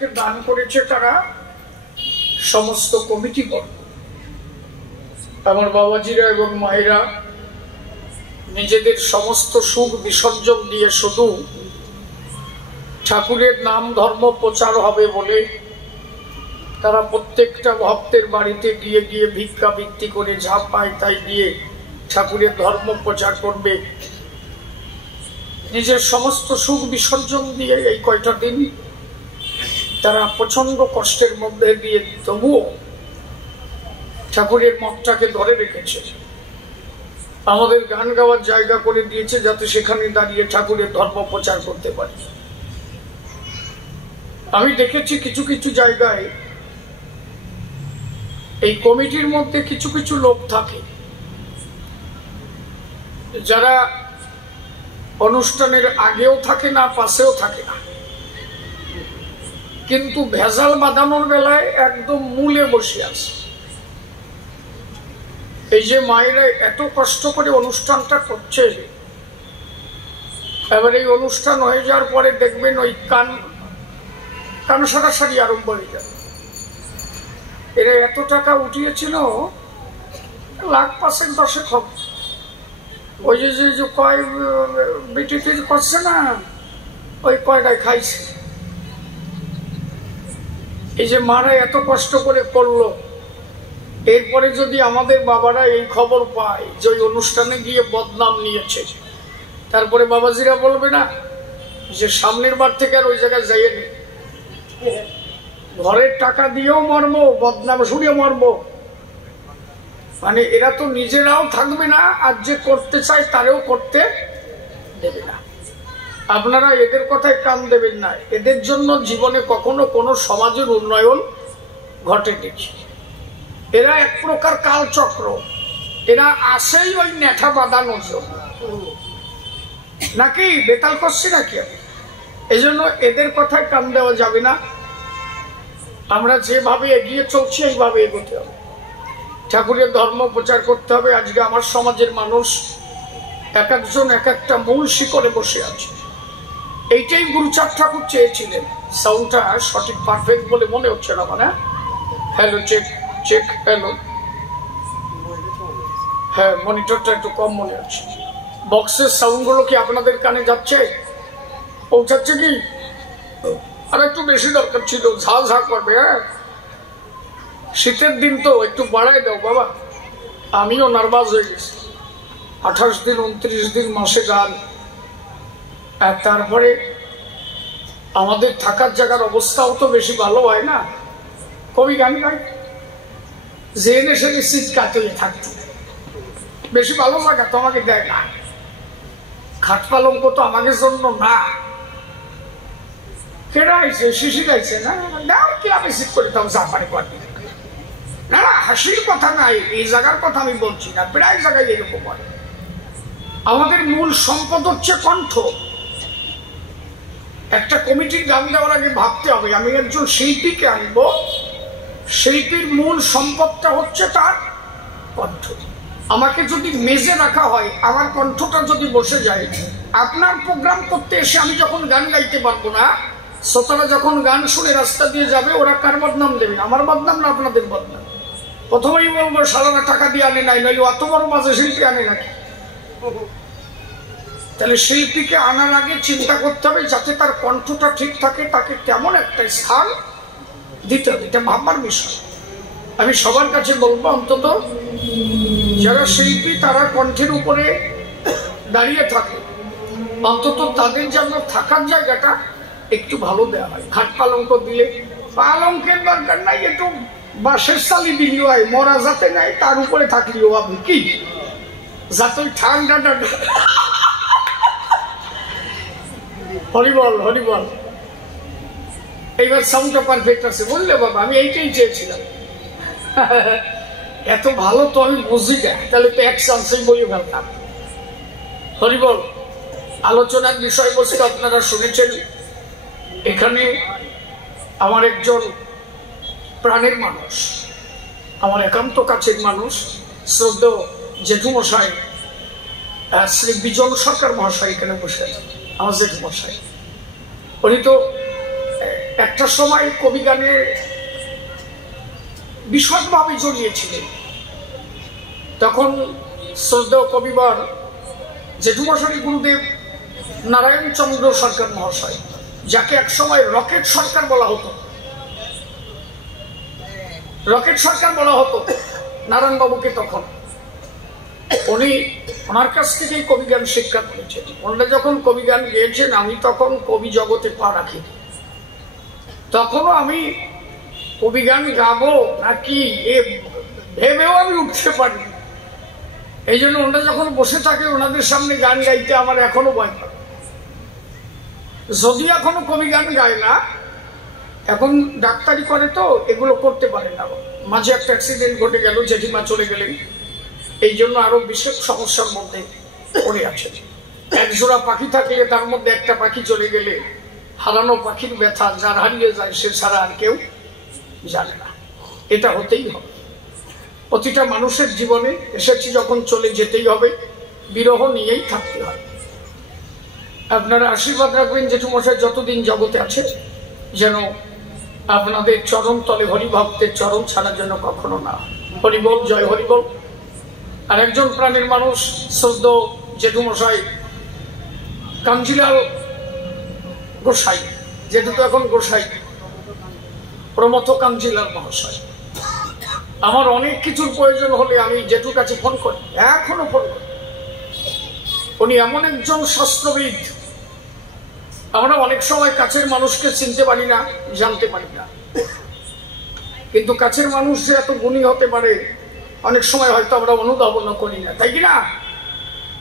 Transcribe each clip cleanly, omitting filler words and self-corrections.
যাদেরকে দান করেছে তারা সমস্ত কমিটিগণ, আমার বাবাজিরা এবং মায়েরা নিজেদের সমস্ত সুখ বিসর্জন দিয়ে শুধু ঠাকুরের নাম ধর্ম প্রচার হবে বলে তারা প্রত্যেকটা ভক্তের বাড়িতে গিয়ে গিয়ে ভিক্ষা বৃত্তি করে যা পায় তাই দিয়ে ঠাকুরের ধর্ম প্রচার করবে। নিজের সমস্ত সুখ বিসর্জন দিয়ে এই কয়টা দিন তারা প্রচন্ড কষ্টের মধ্যে দিয়ে তবুও ঠাকুরের মতটাকে ধরে রেখেছে। আমাদের গান গাওয়ার জায়গা করে দিয়েছে যাতে সেখানে দাঁড়িয়ে ঠাকুরের ধর্ম প্রচার করতে পারি। আমি দেখেছি কিছু কিছু জায়গায় এই কমিটির মধ্যে কিছু কিছু লোক থাকে যারা অনুষ্ঠানের আগেও থাকে না, পাশেও থাকে না, কিন্তু ভেজাল বাঁধানোর বেলায় একদম মূলে বসে আছে। এই যে মায়েরা এত কষ্ট করে অনুষ্ঠানটা করছে, এবার এই অনুষ্ঠান হয়ে যাওয়ার পরে দেখবেন ওই কান সারাসারি আরম্ভ হয়ে যাবে। এরা এত টাকা উঠিয়েছিল, $1,00,000 হবে। ওই যে কয় বিটিটি করছে না, ওই কয়টায় খাইছে। এই যে মারা এত কষ্ট করে করলো, এরপরে যদি আমাদের বাবারা এই খবর পায় যে ওই অনুষ্ঠানে গিয়ে বদনাম নিয়েছে, তারপরে বাবাজিরা বলবে না যে সামনের বার থেকে আর ওই জায়গায় যাইনি, ঘরের টাকা দিয়েও মরবো, বদনাম শুনেও মরবো। মানে এরা তো নিজেরাও থাকবে না, আর যে করতে চায় তারেও করতে দেবে না। আপনারা এদের কথায় কান দেবেন না, এদের জন্য জীবনে কখনো কোনো সমাজের উন্নয়ন ঘটেনি। এরা এক প্রকার কালচক্র, এরা আসেই ওই নেঠা বাঁধানোর জন্য, নাকি বেতাল করছি নাকি? এই জন্য এদের কথায় কান দেওয়া যাবে না। আমরা যেভাবে এগিয়ে চলছি এইভাবে এগোতে হবে, ঠাকুরের ধর্ম প্রচার করতে হবে। আজকে আমার সমাজের মানুষ এক একজন এক একটা মূল শিকড়ে বসে আছে। এইটাই গুরুচাঁদ ঠাকুর চেয়েছিলেন। সাউন্ডটা সঠিক পারফেক্ট বলে মনে হচ্ছে না মানে? Hello, check check, hello. হ্যাঁ, মনিটরটা একটু কম মনে হচ্ছে। বক্সের সাউন্ড গুলো কি আপনাদের কানে যাচ্ছে, পৌঁছাচ্ছে কি? আর একটু বেশি দরকার ছিল, ঝাল ঝাল করবে। হ্যাঁ, শীতের দিন তো একটু বাড়াই দাও বাবা। আমিও নার্ভাস হয়ে গেছি। 28 দিন 29 দিন মাসে গান, আর তারপরে আমাদের থাকার জায়গার অবস্থাও তো বেশি ভালো হয় না। কবি গান গাই যে এনে সেদিন শীত কাটিয়ে থাকতে বেশি ভালো জায়গা তো আমাকে দেয় না। খাট পালঙ্ক তো আমাদের জন্য না। কেনা আইছে, শিশি গাইছে না, কি আমি শীত করে তাও জাপানি করবি না। না, হাসির কথা নাই, এই জায়গার কথা আমি বলছি না, প্রায় জায়গায় এরকম হয়। আমাদের মূল সম্পদ হচ্ছে কণ্ঠ। একটা কমিটির গান দেওয়ার আগে ভাবতে হবে আমি একজন শিল্পীকে আনবো, শিল্পীর মূল সম্পদটা হচ্ছে তার কণ্ঠ। আমাকে যদি মেজে রাখা হয়, আমার কণ্ঠটা যদি বসে যায়, আপনার প্রোগ্রাম করতে এসে আমি যখন গান গাইতে পারবো না, শ্রোতারা যখন গান শুনে রাস্তা দিয়ে যাবে, ওরা কার বদনাম দেবে? আমার বদনাম না আপনাদের বদনাম? প্রথমেই বলবো সারাটা টাকা দিয়ে আনে নাই, নইলে অত বড় মাঝে শিল্পী আনে নাকি? তাহলে শিল্পীকে আনার আগে চিন্তা করতে হবে যাতে তার কণ্ঠটা ঠিক থাকে, তাকে কেমন একটা স্থান দিতে হবে, এটা ভাববার বিষয়। আমি সবার কাছে বলবো, অন্তত যারা শিল্পী তারা কণ্ঠের উপরে দাঁড়িয়ে থাকে, অন্তত তাদের যেন থাকার জায়গাটা একটু ভালো দেওয়া হয়। খাট পালঙ্ক দিলে পালঙ্কের দরকার নাই, একটু বাঁশের চালি দিলেও হয়, মরা যাতে নাই তার উপরে থাকলেও আপনি কি যাতে ঠান্ডাটা। হরিবল হরিবল, এইবার সাউন্ডটা পারফেক্ট আছে বললে বাবা, আমি এইটাই চেয়েছিলাম। এত ভালো তো আমি বুঝি না, তাহলে তো এক চান্সেই বই ফেলতাম। হরিবল, আলোচনার বিষয়বস্তু আপনারা শুনেছেন। এখানে আমার একজন প্রাণের মানুষ, আমার একান্ত কাছের মানুষ, শ্রদ্ধেয় জেঠুমশাই শ্রী বিজন সরকার মহাশয় এখানে বসে আছেন। আমার জেঠুমশাই, উনি তো একটা সময় কবি গানে বিশদভাবে জড়িয়েছিলেন। তখন শ্রদ্ধেয় কবিবর জেঠুমশাই গুরুদেব নারায়ণ চন্দ্র সরকার মহাশয়, যাকে একসময় রকেট সরকার বলা হতো, রকেট সরকার বলা হতো নারায়ণবাবুকে, তখন উনি ওনার কাছ থেকেই কবি গান শিক্ষা করেছেন। ওনারা যখন কবি গান গেয়েছেন, আমি তখন কবি জগতে পা রাখিনি। তখনও আমি কবি গান গাবো নাকি এ ভেবেও আমি উঠতে পারি। এই জন্য ওনারা যখন বসে থাকে ওনাদের সামনে গান গাইতে আমার এখনো ভয় পায়। যদি এখনো কবি গান গায় না, এখন ডাক্তারি করে তো এগুলো করতে পারে না। মাঝে একটা অ্যাক্সিডেন্ট ঘটে গেল, জেঠিমা চলে গেলেন, এই জন্য আরো বিশেষ সমস্যার মধ্যে পড়ে আছে। একজোড়া পাখি থাকলে তার মধ্যে একটা পাখি চলে গেলে হারানো পাখির ব্যথা যার হারিয়ে যায় সে ছাড়া আর কেউ জানে না। এটা হতেই হবে, প্রতিটা মানুষের জীবনে এসেছি যখন চলে যেতেই হবে, বিরহ নিয়েই থাকতে হয়। আপনারা আশীর্বাদ রাখবেন জেঠুমশাই যতদিন জগতে আছে যেন আপনাদের চরণ তলে হরিভক্তের চরণ ছাড়ার জন্য কখনো না। হরিবল, জয় হরিবল। আর একজন প্রাণের মানুষ শ্রদ্ধেয় জেঠুমশাই কাঞ্জিলাল গোসাই, যেহেতু তো এখন গোসাই, প্রমথ কাঞ্জিলাল মহাশয়। আমার অনেক কিছুর প্রয়োজন হলে আমি জেঠুর কাছে ফোন করি, এখনো ফোন করি। উনি এমন একজন শাস্ত্রবিদ, আমরা অনেক সময় কাছের মানুষকে চিনতে পারি না, জানতে পারি না, কিন্তু কাছের মানুষ যে এত গুণী হতে পারে অনেক সময় হয়তো আমরা অনুধাবন করি না, তাই কি না?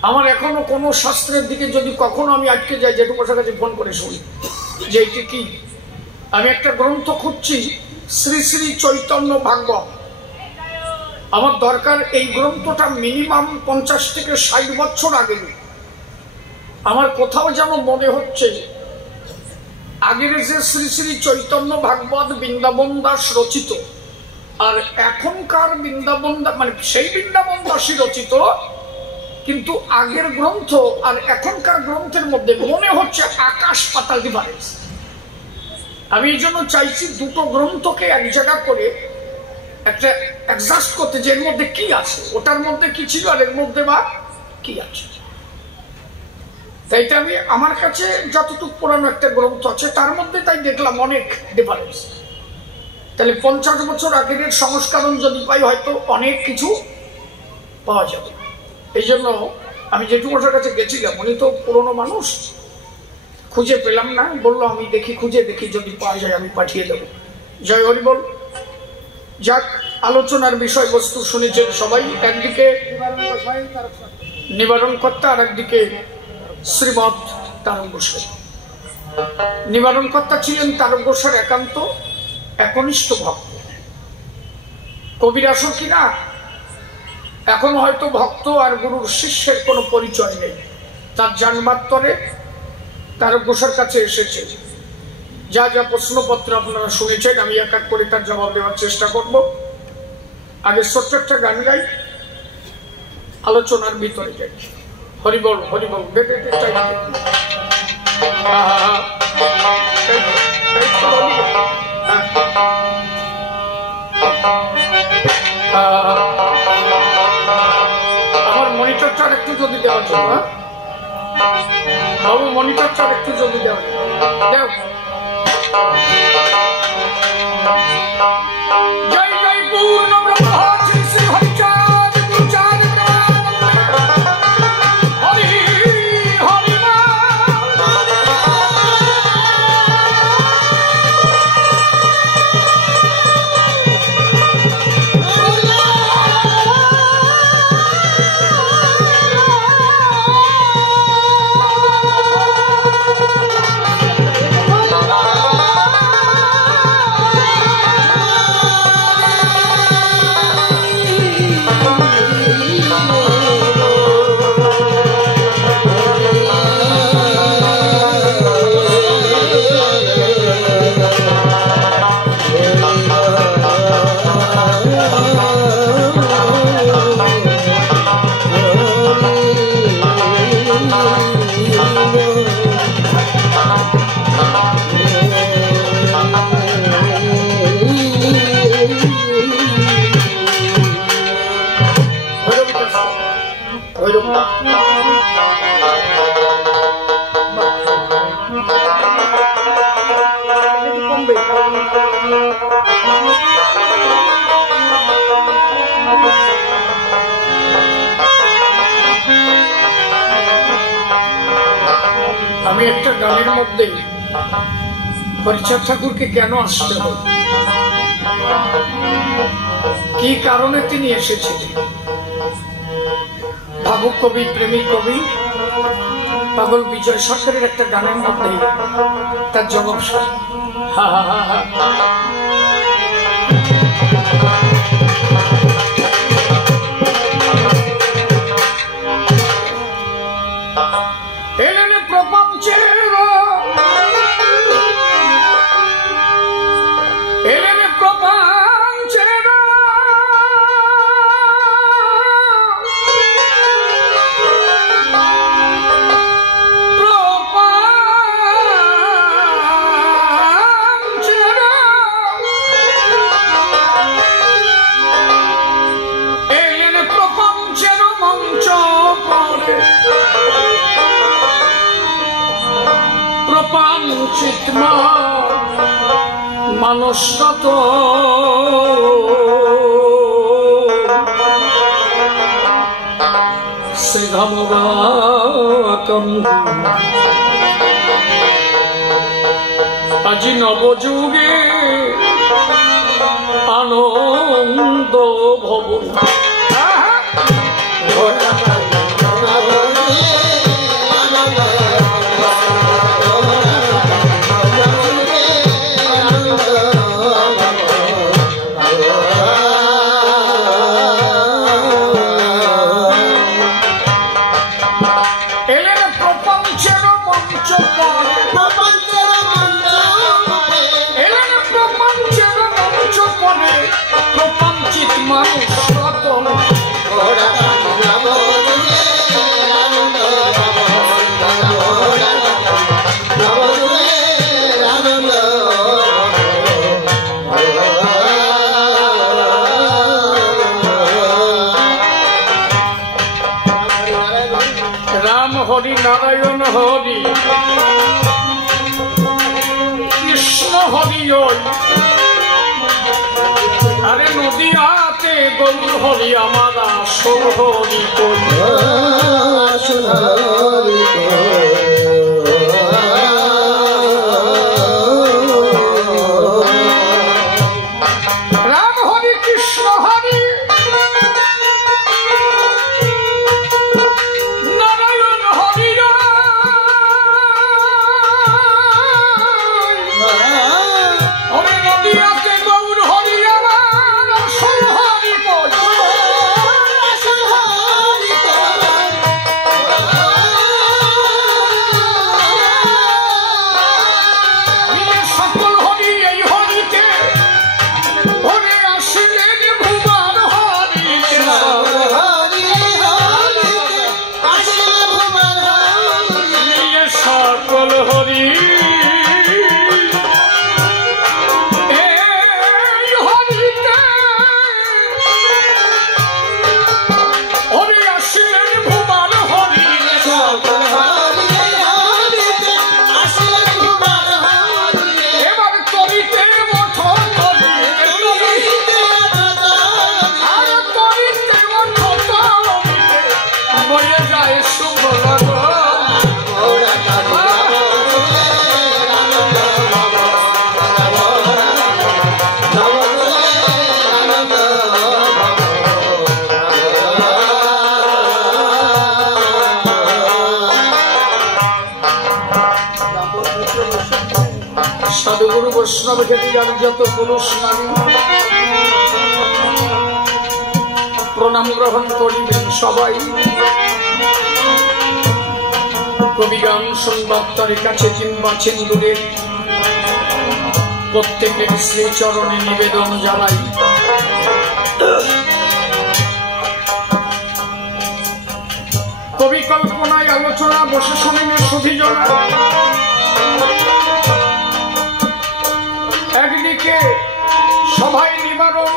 আমার এখনো কোনো শাস্ত্রের দিকে যদি কখনো আমি আটকে যাই, জেঠুমশার কাছে ফোন করে শুনি যে এটি কি। আমি একটা গ্রন্থ খুঁজছি, শ্রী শ্রী চৈতন্য ভাগবত। আমার দরকার এই গ্রন্থটা মিনিমাম 50 থেকে 60 বছর আগে। আমার কোথাও যেন মনে হচ্ছে আগের যে শ্রী শ্রী চৈতন্য ভাগবত বৃন্দাবন দাস রচিত, আর এখনকার বৃন্দাবন মানে সেই বৃন্দাবন দাসই রচিত, কিন্তু আগের গ্রন্থ আর এখনকার গ্রন্থের মধ্যে মনে হচ্ছে আকাশ পাতাল ডিফারেন্স। আমি এই জন্য চাইছি দুটো গ্রন্থকে এক জায়গা করে একটা অ্যাডজাস্ট করতে, যে এর মধ্যে কি আছে, ওটার মধ্যে কি ছিল আর এর মধ্যে বা কি আছে। তাই আমি আমার কাছে যতটুকু পুরানো একটা গ্রন্থ আছে তার মধ্যে তাই দেখলাম অনেক ডিফারেন্স। তাহলে 50 বছর আগের সংস্করণ যদি পাই হয়তো অনেক কিছু পাওয়া যাবে। এই জন্য আমি জেঠুমশার কাছে গেছিলাম, উনি তো পুরনো মানুষ, খুঁজে পেলাম না, বললো আমি দেখি, খুঁজে দেখি, যদি পাওয়া যায় আমি পাঠিয়ে দেবো। জয় হরি বল। যাক, আলোচনার বিষয়বস্তু শুনেছেন সবাই। একদিকে নিবারণ কর্তা আর একদিকে শ্রীমৎ তারক গোসাই। নিবারণ কর্তা ছিলেন তারক গোসাইর একান্ত একনিষ্ঠ ভক্ত। কবিরাসও কিনা এখন হয়তো ভক্ত আর গুরুর শিষ্যের কোনো পরিচয় নেই, তার জন্মান্তরে তারক গোসাইর কাছে এসেছে। যা যা প্রশ্নপত্র আপনারা শুনেছেন আমি এক এক করে তার জবাব দেওয়ার চেষ্টা করব। আগে ছোট্ট একটা গান গাই, আলোচনার ভিতরে যাই। হরিবল হরিবল। আমার মনিটরটা একটু যদি দেওয়ার জন্য, বাবু মনিটরটা একটু যদি দেওয়ার দেও। জয় জয় পূর্ণ ব্রহ্ম শ্রী শ্রী হরিচাঁদ গুরুচাঁদ হরি হরি থামবে। আমি একটা গানের মধ্যে হরিচাঁদ ঠাকুরকে কেন আসতে হবে, কি কারণে তিনি এসেছিলেন, ভাবুক কবি, প্রেমিক কবি পাগল বিজয় সরকারের একটা গানের মধ্যে তার জবাব হা হা হা হা। এলেন প্রপঞ্চের চিত্মা মানসগত শ্রীধামরাকম আজি নবযুগে আনন্দ ভবন। হরি নারায়ণ হরি কৃষ্ণ হরি আরে নদিয়াতে গরু হরি আমার আসল হরি রাম হরি কৃষ্ণ হরি সাধুগুরু বৈষ্ণব ক্ষেত্রে যত পুরুষ নারী প্রণাম গ্রহণ করিবেন সবাই। কবিগান সংবাদতার কাছে কিংবা সিন্দুরের প্রত্যেকের শ্রীচরণে নিবেদন জানাই। কবি কল্পনায় আলোচনা বসে শোনেন সুধীজনা। একদিকে সভায় নিবারণ,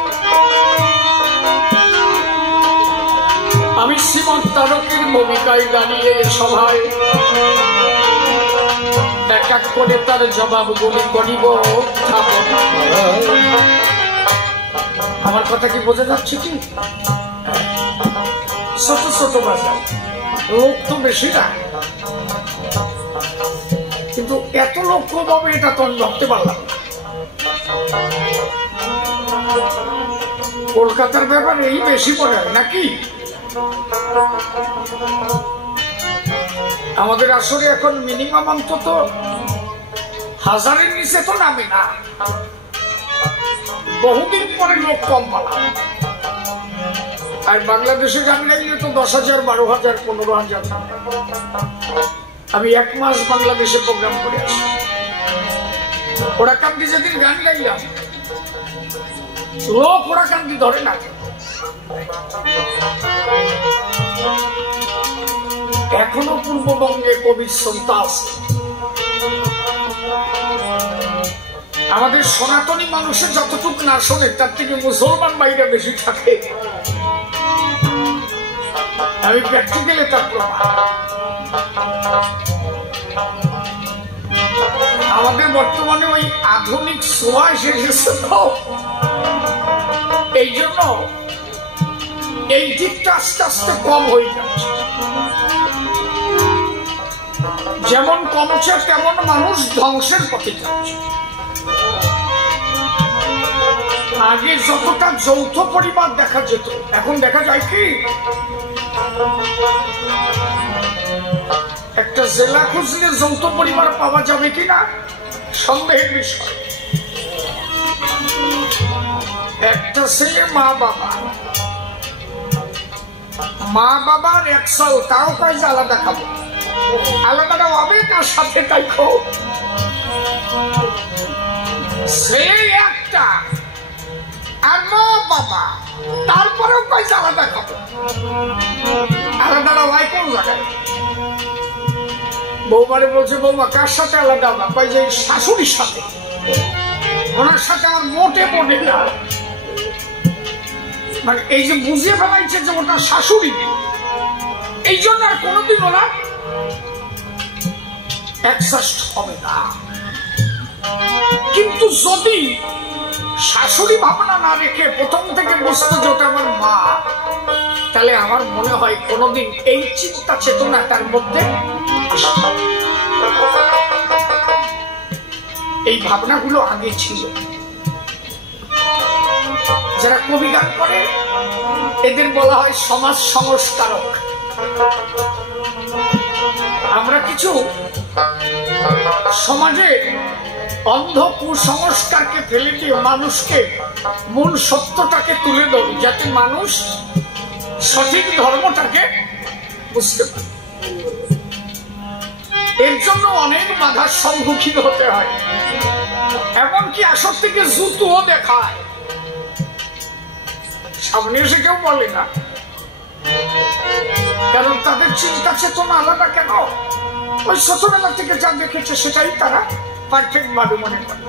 আমি শ্রীমৎ তারকের ভূমিকায় দাঁড়িয়ে সভায় এক এক করে তার জবাবগুলি করিব। আমার কথা কি বোঝা যাচ্ছে কি? ছোট ছোট বাজাও, লোক তো বেশি না, কিন্তু এত লোক হবে এটা তো আমি ভাবতে পারলাম না। কলকাতার ব্যাপারে এই বেশি পড়ে নাকি? আমাদের আসলে এখন মিনিমাম অন্তত 1000-এর নিচে তো নামে না, বহুদিন পরে লোক কম পালা। আর বাংলাদেশে গান গাইলে তো 10,000, 12,000, 15,000। আমি 1 মাস বাংলাদেশে প্রোগ্রাম করে আসি। ওরা কান্দি যেদিন গান গাইলাম, লোক ওরা কান্দি ধরে না। এখনো পূর্ববঙ্গে কবির সন্তা আছে। আমাদের সনাতনী মানুষের যতটুকু না শোনে তার থেকে মুসলমান ভাইরা বেশি থাকে। আমি প্র্যাকটিক্যালি তার প্রমাণ। আমাদের বর্তমানে ওই আধুনিক ছোঁয়া এসে গেছে, তো এই জন্য এই দিকটা আস্তে আস্তে কম হয়ে যাচ্ছে। যেমন কমছে তেমন মানুষ ধ্বংসের পথে যাচ্ছে। আগে যতটা যৌথ পরিবার দেখা যেত, এখন দেখা যায় কি একটা জেলা খুঁজলে যৌথ পরিবার পাওয়া যাবে কিনা সন্দেহের বিষয়। একটা ছেলে মা বাবার 1 সাল, তাও কয় যে আলাদা খাবো, আলাদাটা হবে তার সাথে তাই খাও। ছেলে একটা আর মা বাবা, তারপরেও কয় যে আলাদা খাবো, আলাদাটা হয় কোন জায়গায়? বৌমারে বলছে, বৌমা কার সাথে আলাদা হবে? কয় যে শাশুড়ির সাথে, ওনার সাথে আমার মোটে পড়ে না। মানে এই যে বুঝিয়ে ফেলাইছে যে ওটা শাশুড়ি, এই জন্য আর কোনোদিন ওরা অ্যাডজাস্ট হবে না। কিন্তু যদি শাশুড়ি ভাবনা না রেখে প্রথম থেকে বুঝতো যে ওটা আমার মা, তাহলে আমার মনে হয় কোনোদিন এই চিন্তা চেতনা তার মধ্যে এই ভাবনাগুলো আগে ছিল। যারা কবি গান করে এদের বলা হয় সমাজ সংস্কারক। আমরা কিছু সমাজে অন্ধ কুসংস্কারকে ফেলে দিয়ে মানুষকে মূল সত্যটাকে তুলে ধরি, যাতে মানুষ সঠিক ধর্মটাকে বুঝতে পারে। এর জন্য অনেক বাধার সম্মুখীন হতে হয়, এমনকি আসর থেকে জুতোও দেখায়, সামনে এসে কেউ বলে না, কারণ তাদের চিন্তা চেতনা আলাদা। কেন? ওই ছোটবেলা থেকে যা দেখেছে সেটাই তারা পারফেক্ট ভাবে মনে করে।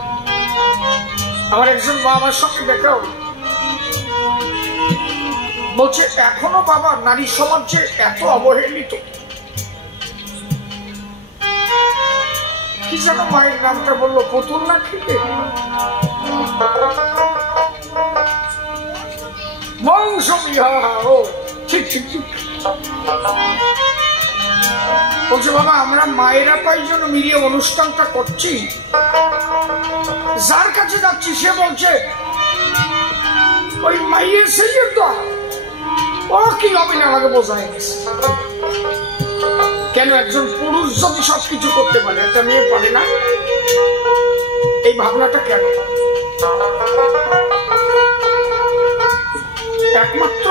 আমার একজন মা আমার সঙ্গে দেখা হল, বলছে এখনো বাবা নারী সমাজ যে এত অবহেলিত। কি যেন মায়ের নামটা বললো, পুতুল না খেতে ঠিক ঠিক ঠিক বলছে, বাবা আমরা মায়েরা কয়েকজন মিলিয়ে অনুষ্ঠানটা করছি, যার কাছে যাচ্ছি সে বলছে ওই মাইয়ের ছেলের তো ও কি হবে না, আমাকে বোঝায় গেছে। কেন? একজন পুরুষ যদি সবকিছু করতে পারে, একটা মেয়ে পারে না? এই ভাবনাটা কেন? একমাত্র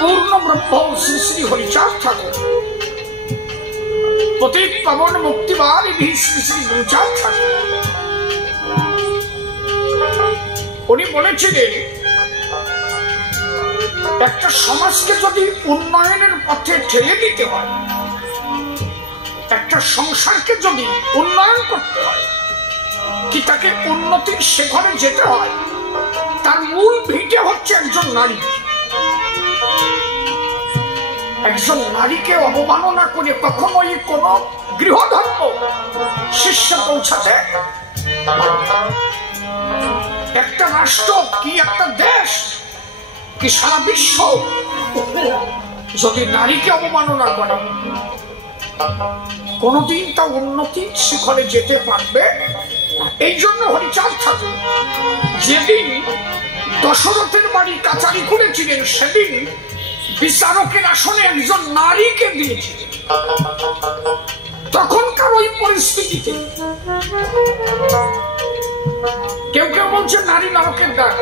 পূর্ণ ব্রহ্ম শ্রী শ্রী হরিচাঁদ ঠাকুর, পতিত পাবন মুক্তিবাদী শ্রী শ্রী গুরুচাঁদ ঠাকুর, উনি বলেছিলেন একটা সমাজকে যদি উন্নয়নের পথে ঠেলে দিতে হয়, একটা সংসারকে যদি উন্নয়ন করতে হয়, কি তাকে উন্নতির শিখরে যেতে হয়, তার মূল ভিটে হচ্ছে একজন নারী। একজন নারীকে অবমাননা করে কখনোই কোন গৃহধর্ম শীর্ষে পৌঁছাতে একটা রাষ্ট্র কি একটা দেশ কি সারা বিশ্ব যদি নারীকে অবমাননা করে কোনদিন তা উন্নতির শিখরে যেতে পারবে। এই জন্য হরিচাঁদ ঠাকুর যেদিন দশরথের বাড়ি কাচারি করেছিলেন সেদিন বিচারকের আসনে একজন নারীকে দিয়েছিলেন। তখনকার ওই পরিস্থিতিতে কেউ কেউ বলছে নারী নরকের দ্বার।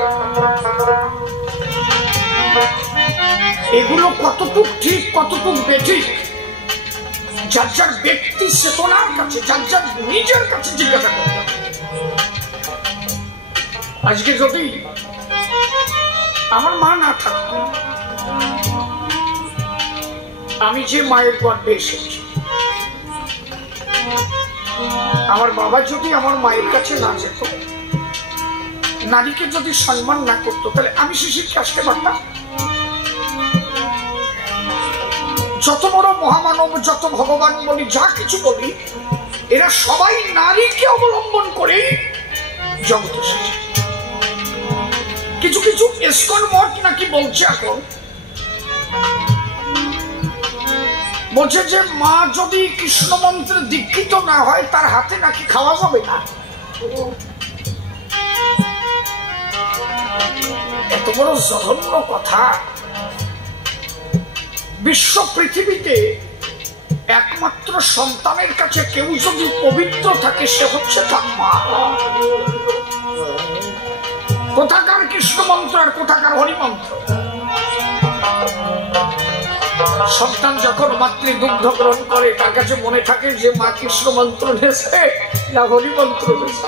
এগুলো কতটুক ঠিক কতটুক বেঠিক যার যার ব্যক্তি চেতনার কাছে যার যার নিজের কাছে জিজ্ঞাসা করতে। আজকে যদি আমার মা না থাকতো, আমি যে মায়ের গর্ভে এসেছি, আমার বাবা যদি আমার মায়ের কাছে না যেত, নারীকে যদি সম্মান না করতো, তাহলে আমি শিশিরকে আসতে পারতাম? যত বড় মহামানব, যত ভগবান বলি, যা কিছু বলি, এরা সবাই নারীকে অবলম্বন করেই জগতে এসেছে। কিছু কিছু ইসকন মঠ নাকি বলছে এখন, বলছে যে মা যদি কৃষ্ণ মন্ত্রে দীক্ষিত না হয় তার হাতে নাকি খাওয়া যাবে না। এত বড় জঘন্য কথা। বিশ্ব পৃথিবীতে একমাত্র সন্তানের কাছে কেউ যদি পবিত্র থাকে সে হচ্ছে তার মা। কোথাকার কৃষ্ণ মন্ত্র আর কোথাকার হরিমন্ত্র। সন্তান যখন মাতৃ দুগ্ধ গ্রহণ করে তার কাছে মনে থাকে যে মা কৃষ্ণ মন্ত্র নেছে না হরিমন্ত্র নেছে।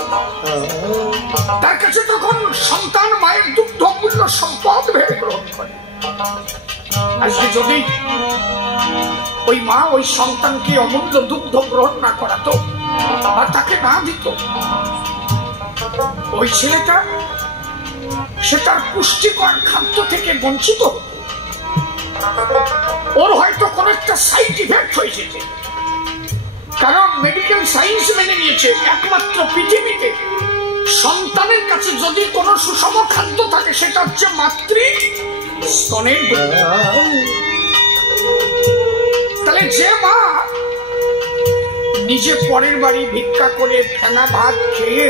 তার কাছে তখন সন্তান মায়ের দুগ্ধ মূল্য সম্পদ ভেবে গ্রহণ করে। আজকে যদি ওই মা ওই সন্তানকে অমূল্য দুগ্ধ গ্রহণ না করাতো বা তাকে না দিত, ওই ছেলেটা সে তার পুষ্টিকর খাদ্য থেকে বঞ্চিত হতো। ওর হয়তো কোন একটা সাইড ইফেক্ট হয়ে যেত। কারণ মেডিকেল সায়েন্স মেনে নিয়েছে একমাত্র পৃথিবীতে সন্তানের কাছে যদি কোনো সুষম খাদ্য থাকে সেটা হচ্ছে মাতৃ স্তনের দুধ। তাহলে যে মা নিজে পরের বাড়ি ভিক্ষা করে ফেনা ভাত খেয়ে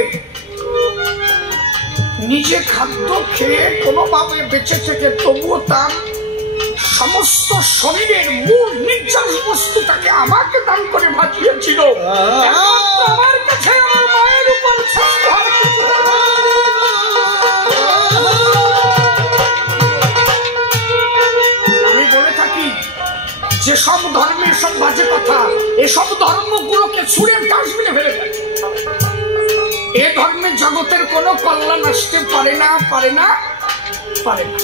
নিজে খাদ্য খেয়ে কোনোভাবে বেঁচে থেকে তবুও তার সমস্ত শরীরের মূল নির্যাস বস্তুটাকে আমাকে দান করে বাঁচিয়েছিল, আমার কাছে আমার মায়ের উপর আমি বলে থাকি যেসব ধর্মে এসব বাজে কথা, এসব ধর্মগুলোকে ছুঁড়ে ডাস্টবিনে ফেলে দেয়। এ ধর্মের জগতের কোনো কল্যাণ আসতে পারে না, পারে না, পারে না।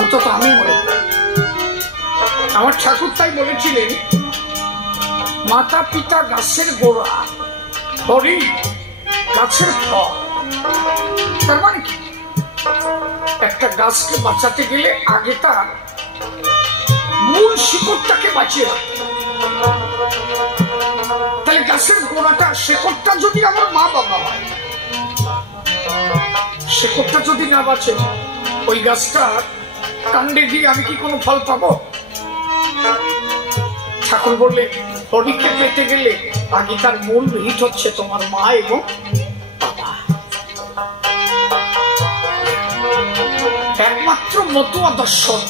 অন্তত আমি মনে করি। আমার ঠাকুর তাই বলেছিলেন, মাতা পিতা গাছের গোড়া, হরি গাছের ফল। তার মানে কি, একটা গাছকে বাঁচাতে গেলে আগে তার মূল শিকড়টাকে বাঁচিয়ে রাখে। তাহলে গাছের গোড়াটা, শেকড়টা যদি আমার মা বাবা হয়, শেকড়টা যদি না বাঁচে, ওই গাছটা কাণ্ডে দিয়ে আমি কি কোনো ফল পাবো? ঠাকুর বললে হরিকে পেতে গেলে আগে তার মূল হিট হচ্ছে তোমার মা এবং বাবা। একমাত্র মতুয়া দর্শন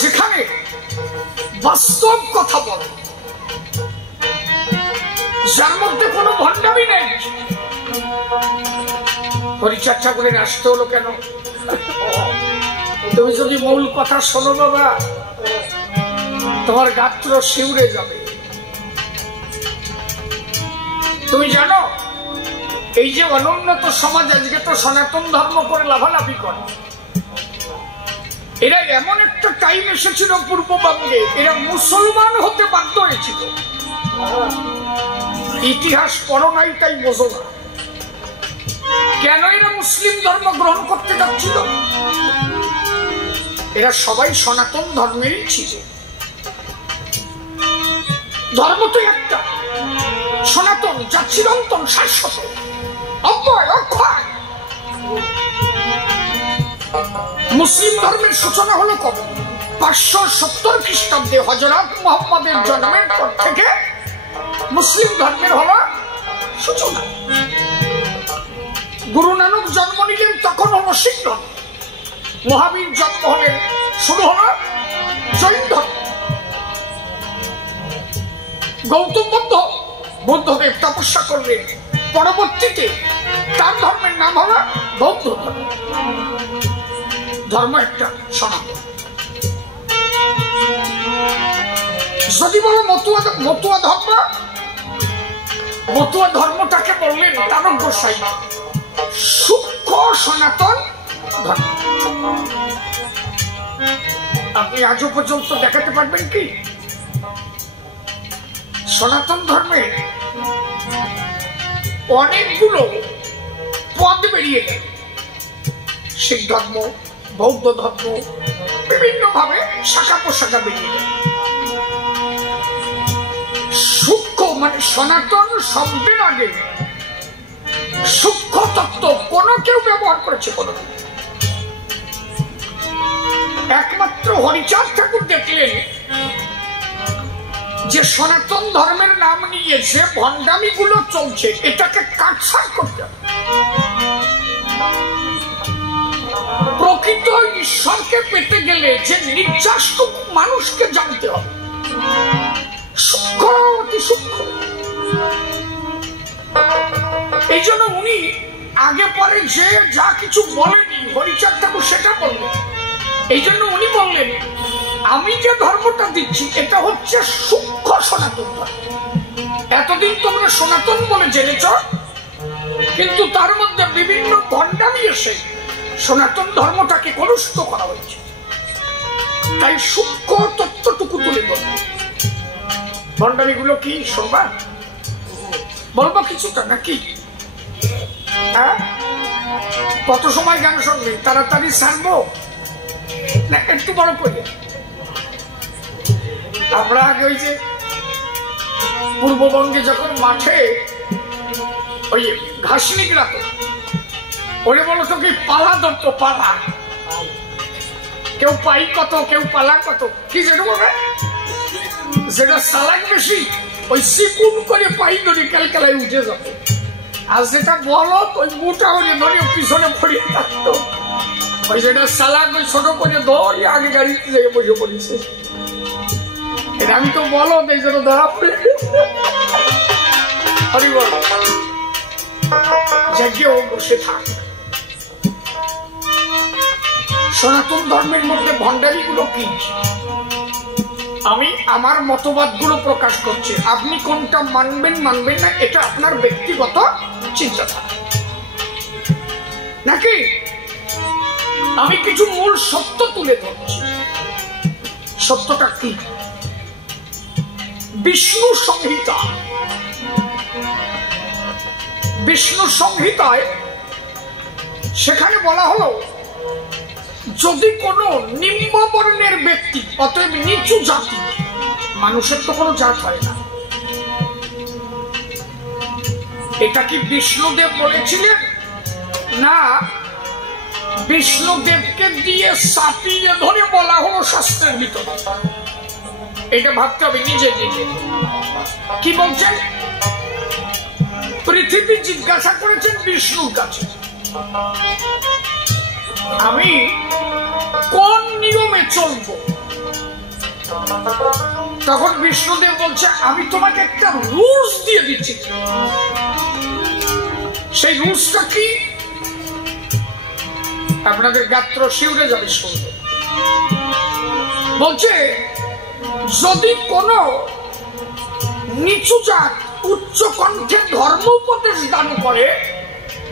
যেখানে বাস্তব কথা বলে, যার মধ্যে কোনো ভণ্ডামি নেই। হরিচাঁদ ঠাকুরের আসতে হলো কেন? তুমি যদি মূল কথা শোনো বাবা, তোমার গাত্র শিউরে যাবে। তুমি জানো এই যে অনুন্নত সমাজ আজকে তো সনাতন ধর্ম করে লাভালাভি করে, এরা এমন একটা টাইম এসেছিল পূর্ববঙ্গে, এরা মুসলমান হতে বাধ্য হয়েছিল। ইতিহাস পড়ো নাই তাই বোঝো না। কেন এরা মুসলিম ধর্ম গ্রহণ করতে যাচ্ছিল? এরা সবাই সনাতন ধর্মেরই ছিল। ধর্ম তো একটা, সনাতন, যা চিরন্তন, শাশ্বত, অব্যয়, অক্ষয়। মুসলিম ধর্মের সূচনা হলো কবে? 570 খ্রিস্টাব্দে হযরত মুহাম্মদের জন্মের পর থেকে মুসলিম ধর্মের হলো সূচনা। গুরু নানক জন্ম নিলেন তখন হলো শিখ ধর্ম, মহাবীর জন্ম হলেন শুরু হলো জৈন ধর্ম, গৌতম বুদ্ধদেব তপস্যা করলেন, পরবর্তীতে তার ধর্মের নাম হলো বৌদ্ধ ধর্ম। ধর্ম একটা, সনাতন। যদি বলো মতুয়া ধর্ম, মতুয়া ধর্মটাকে বললেন তারক গোসাই সূক্ষ্ম সনাতন ধর্ম। আপনি আজও পর্যন্ত দেখাতে পারবেন কি সনাতন ধর্মে অনেকগুলো পদ বেরিয়ে গেল? শিখ ধর্ম, বৌদ্ধ ধর্ম, বিভিন্ন ভাবে শাখা প্রশাখা বেরিয়ে গেল। সূক্ষ্ম মানে সনাতন শব্দের আগে সূক্ষ্ম তত্ত্ব কোন কেউ ব্যবহার করেছে? কোন একমাত্র হরিচাঁদ ঠাকুর দেখলেন যে সনাতন ধর্মের নাম নিয়ে যে ভণ্ডামি গুলো চলছে এটাকে কাটছাট করতে হবে। প্রকৃত ঈশ্বরকে পেতে গেলে যে নির্যাসটুকু মানুষকে জানতে হবে, সূক্ষ্ম, অতি সূক্ষ্ম। এই জন্য উনি আগে পরে যে যা কিছু বলেনি হরিচাঁদ ঠাকুর সেটা বললেন। এই জন্য উনি বললেন আমি যে ধর্মটা দিচ্ছি এটা হচ্ছে সূক্ষ্ম সনাতন ধর্ম। এতদিন তোমরা সনাতন বলে জেনেছ, কিন্তু তার মধ্যে বিভিন্ন ভণ্ডামি এসে সনাতন ধর্মটাকে কলুষিত করা হয়েছে। তাই সূক্ষ্ম তত্ত্বটুকু তুলে বল। ভণ্ডামি গুলো কি শুনবা? বলবো কিছুটা নাকি? হ্যাঁ, কত সময় গান শুনবে? তাড়াতাড়ি ছাড়বো না একটু বড় করে? আমরা আগে ওই যে পূর্ববঙ্গে যখন মাঠে ওই ঘাস নিগড়াতো, ওরে বলো তো কি পালা ধরতো, পালা। কেউ পাই কত, কেউ পালা কত, কি যেটা বলে যেটা চালাক বেশি ওই চিকুন করে পাই ধরে ক্যালকালায় উঠে যেত, আর যেটা বলো ওই মোটা হয়ে ধরে পিছনে পড়িয়ে থাকতো। ওই যেটা চালাক ওই ছোট করে ধরে আগে গাড়িতে যেয়ে বসে পড়েছে। এটা আমি তো বলো এই জন্য ধরা পড়ে হরিবল জাগিয়েও বসে থাক। সনাতন ধর্মের মধ্যে ভণ্ডামি গুলো কি? আমি আমার মতবাদ গুলো প্রকাশ করছি, আপনি কোনটা মানবেন মানবেন না এটা আপনার ব্যক্তিগত চিন্তাধারা নাকি? আমি কিছু মূল সত্য তুলে ধরছি। সত্যটা কি? বিষ্ণু সংহিতা, বিষ্ণু সংহিতায় সেখানে বলা হলো যদি কোনো নিম্ন বর্ণের ব্যক্তি, অতএব নিচু জাতি, মানুষের তো কোনো জাত হয় না, এটা কি বিষ্ণুদেব বলেছিলেন? না, বিষ্ণুদেবকে দিয়ে চাপিয়ে ধরে বলা হলো শাস্ত্রের ভিতরে। এটা ভাবতে হবে নিজে নিজে। কি বলছেন? পৃথিবী জিজ্ঞাসা করেছেন বিষ্ণুর কাছে আমি কোন নিয়মে চলবো। তখন বিষ্ণুদেব বলছে আমি তোমাকে একটা রুলস দিয়ে দিচ্ছি। সেই রুলসটা কি? আপনাদের গাত্র শিউরে যাবে শুনবে। বলছে যদি কোন নিচু জাত উচ্চ কণ্ঠে ধর্ম উপদেশ দান করে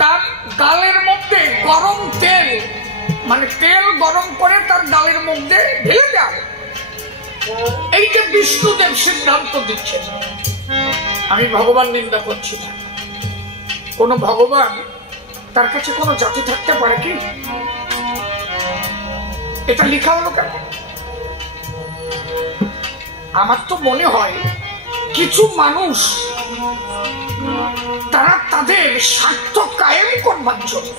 তার গালের মধ্যে গরম তেল, মানে তেল গরম করে তার গালের মধ্যে ঢেলে দেওয়া। এইটা বিষ্ণুদেব সিদ্ধান্ত দিচ্ছেন। আমি ভগবান নিন্দা করছি না। কোন ভগবান তার কাছে কোন জাতি থাকতে পারে কি? এটা লেখা হলো কেন? আমার তো মনে হয় কিছু মানুষ তারা তাদের স্বার্থ কায়েম করবার জন্য,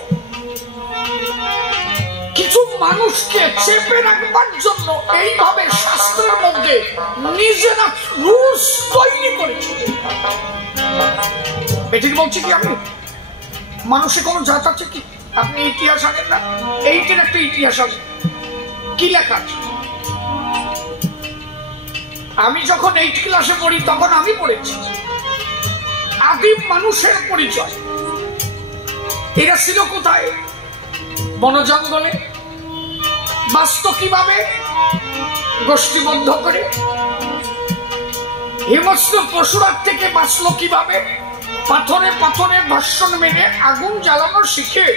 কিছু মানুষকে চেপে রাখবার জন্য এইভাবে শাস্ত্রের মধ্যে নিজেরা রুলস তৈরি করেছে। এটি বলছি কি আমি, মানুষের কোন জাত আছে কি? আপনি ইতিহাস আনেন না, এইটার একটা ইতিহাস আছে, কি লেখা আছে? আমি যখন 8 ক্লাসে পড়ি তখন আমি পড়েছি আদিম মানুষের পরিচয়। এরা ছিল কোথায়? বন জঙ্গলে। বাস্ত কিভাবে? গোষ্ঠীবদ্ধ করে। হিংস্র পশুরার থেকে বাঁচলো কিভাবে? পাথরে পাথরে ভাষণ মেরে আগুন জ্বালানো শিখে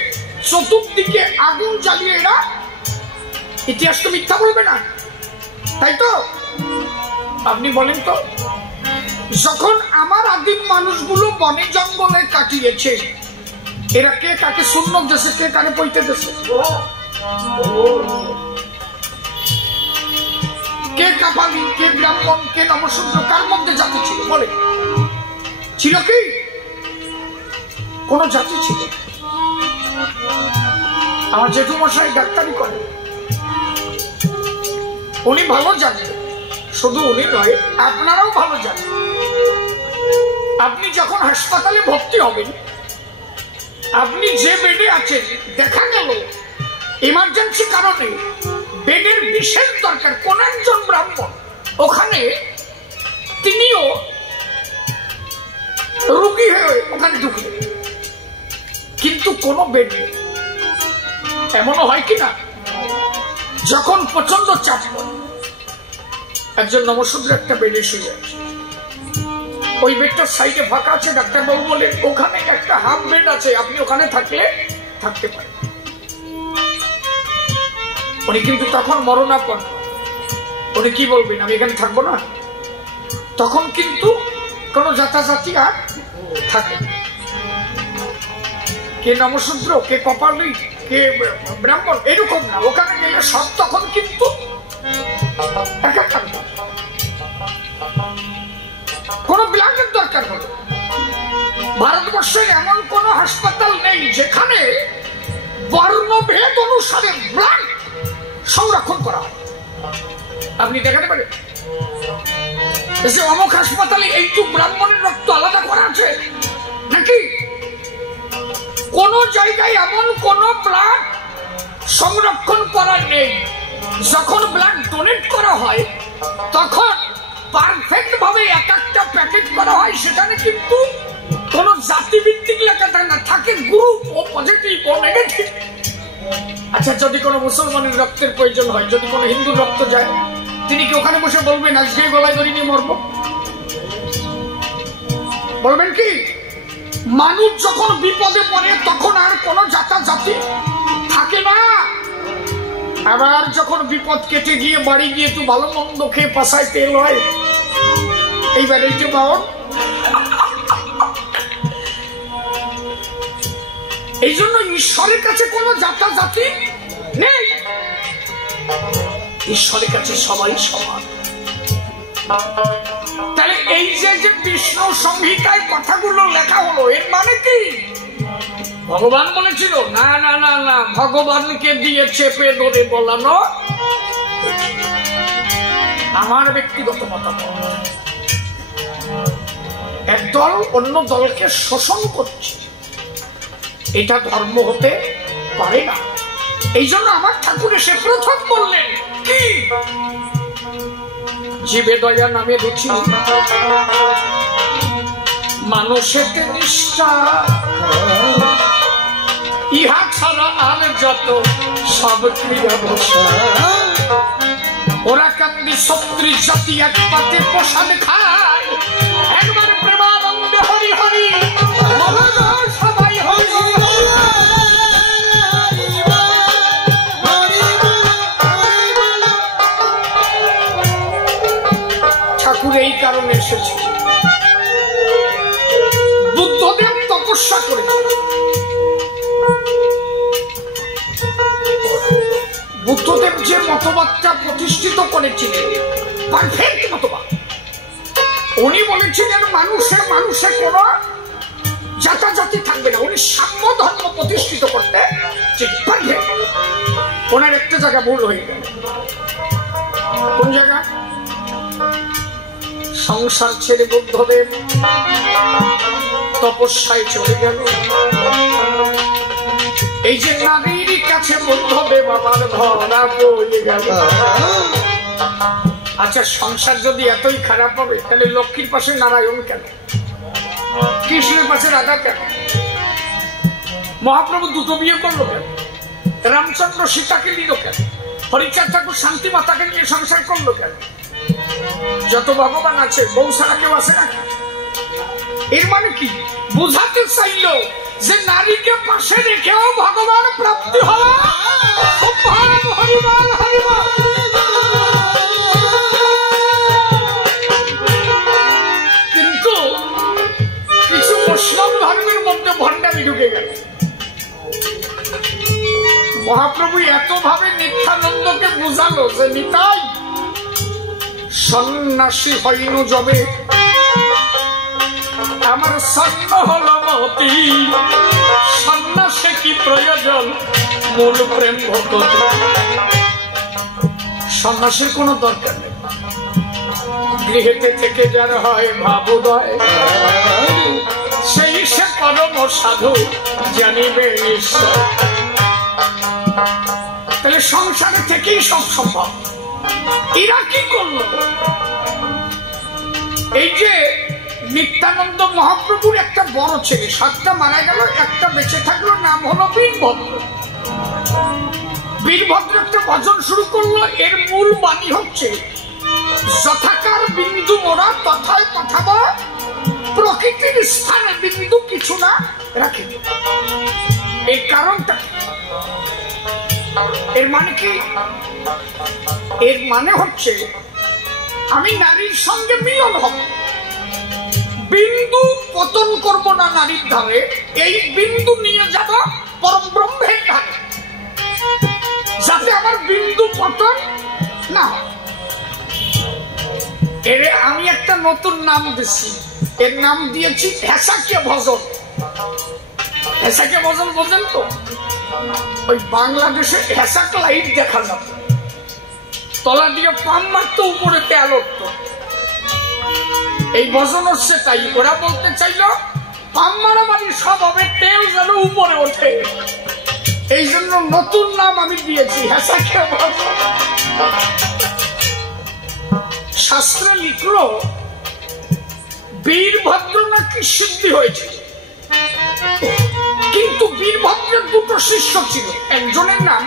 চতুর্দিকে আগুন জ্বালিয়ে এরা। ইতিহাস তো মিথ্যা বলবে না, তাই তো? আপনি বলেন তো, যখন আমার আদিম মানুষগুলো বনে জঙ্গলে কাটিয়েছে, এরা কে কাকে সুন্নত দেশে, কে কাকে পইতে দেশে? কে কাপালি, কে ব্রাহ্মণ, কে নমশূদ্র, কার মধ্যে জাতি ছিল? বলে ছিল কি? কোন জাতি ছিল? আমার জেঠুমশাই ডাক্তারি করে, উনি ভালো জানেন। শুধু উনি নয়, আপনারাও ভালো জানেন। আপনি যখন হাসপাতালে ভর্তি হবেন, আপনি যে বেডে আছেন, দেখা গেল ইমার্জেন্সি কারণে বেডের বিশেষ দরকার, কোন একজন ব্রাহ্মণ ওখানে তিনিও রোগী হয়ে ওখানে ঢুকলেন, কিন্তু কোন বেড নেই। এমনও হয় কিনা, যখন প্রচন্ড চাপ পড়ে, একজন নমশূদ্র একটা বেডে শুয়ে আছে, ওই বেডটার সাইডে ফাঁকা আছে, ডাক্তারবাবু বলেন ওখানে একটা হাফ বেড আছে, আপনি ওখানে থাকলে থাকতে পারেন। উনি কিন্তু তখন মরণাপন্ন, উনি কি বলবেন? আমি এখানে থাকবো না। তখন কিন্তু কোন জাতাজাতি আর থাকে না। কে নমশূদ্র, কে কপালি, কে ব্রাহ্মণ, এরকম না। ওখানে গেলে সব তখন কিন্তু একা থাকবে। কোন ব্লাডের দরকার হলো, ভারতবর্ষের এমন কোন হাসপাতাল নেই যেখানে বর্ণভেদ অনুসারে ব্লাড সংরক্ষণ করা হয়। আপনি দেখাতে পারেন যে অমুক হাসপাতালে এইটুক ব্রাহ্মণের রক্ত আলাদা করা আছে নাকি? কোন জায়গায় এমন কোন ব্লাড সংরক্ষণ করা নেই। যখন ব্লাড ডোনেট করা হয় তখন পারফেক্ট ভাবে এক একটা প্যাকেট করা হয়, সেখানে কিন্তু কোন জাতিভিত্তিক লেখা থাকে না, থাকে গ্রুপ ও পজিটিভ ও নেগেটিভ। আচ্ছা, যদি কোনো মুসলমানের রক্তের প্রয়োজন হয়, যদি কোনো হিন্দুর রক্ত যায়, তিনি কি ওখানে বসে বলবেন আজকে গলায় দড়ি নিয়ে মরব? বলবেন কি? মানুষ যখন বিপদে পড়ে তখন আর কোন জাতি থাকে না। আবার যখন বিপদ কেটে গিয়ে বাড়ি গিয়ে একটু ভালো মন্দ খেয়ে পাশায় তেল হয়, এইবার এইটা পাও। এই জন্য ঈশ্বরের কাছে কোন জাতি নেই, ঈশ্বরের কাছে সবাই সমান। তাহলে এই যে বিষ্ণু সংহিতায় কথাগুলো লেখা হলো, এর মানে কি? ভগবান বলেছিল না না না না, ভগবানকে দিয়ে চেপে ধরে বলানো আমার ব্যক্তিগত মতামত। একদল অন্য দলকে শোষণ করছে, এটা ধর্ম হতে পারে না। এই জন্য আমার ঠাকুর এসে প্রথম বললেন কি? জীবে দয়া নামে রুচি, মানুষের নিষ্ঠা, ইহা ছাড়া আর যত সব ক্রিয়া বসা। ওরা কান্দি 36 জাতি এক পাতে প্রসাদ খায়, একবার প্রেমানন্দে হরি হরি সবাই হরি। ঠাকুর এই কারণে এসেছে। বুদ্ধদেব তপস্যা করেছে, বুদ্ধদেব যে মতবাদটা প্রতিষ্ঠিত করেছিলেন পারফেক্ট মতবাদ, উনি বলেছিলেন মানুষে কোন জাতাজাতি থাকবে না, উনি সাম্য ধর্ম প্রতিষ্ঠিত করতে পারবেন। ওনার একটা জায়গা ভুল হয়ে গেল। কোন জায়গা? সংসার ছেড়ে বুদ্ধদেব তপস্যায় চলে গেল। এই যে নারীর কাছে বুদ্ধদেব আবার ধরা পড়ে গেল। আচ্ছা, সংসার যদি এতই খারাপ হবে তাহলে লক্ষ্মীর পাশে নারায়ণ কেন, কৃষ্ণের পাশে রাধা কেন, মহাপ্রভু দুটো বিয়ে করলো কেন, রামচন্দ্র সীতাকে নিল কেন, হরিচাঁদ ঠাকুর শান্তি মাতাকে নিয়ে সংসার করলো কেন? যত ভগবান আছে বউ ছাড়া কেউ আছে না। এর মানে কি বুঝাতে চাইল যে নারীকে পাশে রেখেও ভগবান প্রাপ্তি হওয়া। কিন্তু কিছু মুসলিম ধর্মের মধ্যে ভণ্ডামি ঢুকে গেল। মহাপ্রভু এতভাবে নিত্যানন্দকে বুঝালো যে নিতাই সন্ন্যাসী হইনু যবে আমার সন্ন হল মতি, সন্ন্যাসে কি প্রয়োজন মূল প্রেম ভক্তি। সন্ন্যাসীর কোনো দরকার নেই, গৃহেতে থেকে যার হয় ভাবোদয় সেই সে পরম সাধু জানিবে ঈশ্বর। তাহলে সংসারে থেকেই সব সম্ভব। এরা কি করলো? এই যে নিত্যানন্দ মহাপ্রভুর একটা বড় ছেলে, 7টা মারা গেল, একটা বেঁচে থাকলো, নাম হলো বীরভদ্র। বীরভদ্র একটা ভজন শুরু করলো। এর মূল বাণী হচ্ছে যথাকার বিন্দু মোরা তথায় পাঠাবো, প্রকৃতির স্থানে বিন্দু কিছু না রাখি। এর কারণটা এর মানে কি? এর মানে হচ্ছে আমি নারীর সঙ্গে মিলন হব, বিন্দু পতন করব না নারীর ধারে, এই বিন্দু নিয়ে যাব পরম ব্রহ্মের ধারে, যাতে আমার বিন্দু পতন না হয়। এর আমি একটা নতুন নাম দিচ্ছি, এর নাম দিয়েছি হেসাকে ভজন। হেসাকে ভজন বোঝেন তো? ওই বাংলাদেশে হেসাক লাইট দেখা যাবে, তলা দিয়ে পাম মারত, উপরে তেল উঠত। এই ভজন হচ্ছে তাই। ওরা বলতে চাইল পাম মারামারি সব হবে, তেল যেন উপরে ওঠে। এই জন্য নতুন নাম আমি দিয়েছি হেসাকে ভজন। শাস্ত্রে লিখলো বীরভদ্র নাকি সিদ্ধি হয়েছে, কিন্তু বীরভদ্রের দুটো শিষ্য ছিল। একজনের নাম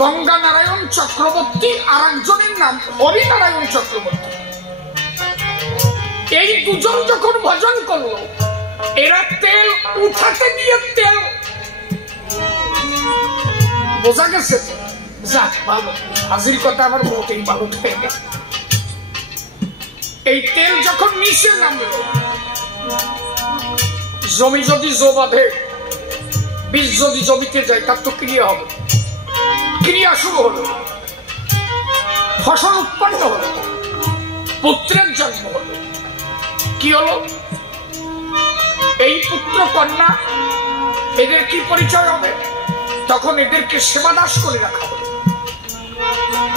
গঙ্গা নারায়ণ চক্রবর্তী, আর একজনের নাম হরিনারায়ণ চক্রবর্তী। এই দুজন যখন ভজন করলো, এরা তেল উঠাতে গিয়ে তেল বোঝা গেছে। যাক ভালো, হাজির কথা আমার মোটেই ভালো হয়ে গেছে। এই তেল যখন নিচে নামলো, জমি যদি জো বাঁধে, বীজ যদি জমিতে যায়, তার তো ক্রিয়া হবে। ক্রিয়া শুরু হলো, ফসল উৎপন্ন হলো, পুত্রের জন্ম হলো। কি হলো? এই পুত্র কন্যা এদের কি পরিচয় হবে? তখন এদেরকে সেবা দাস করে রাখা হবে।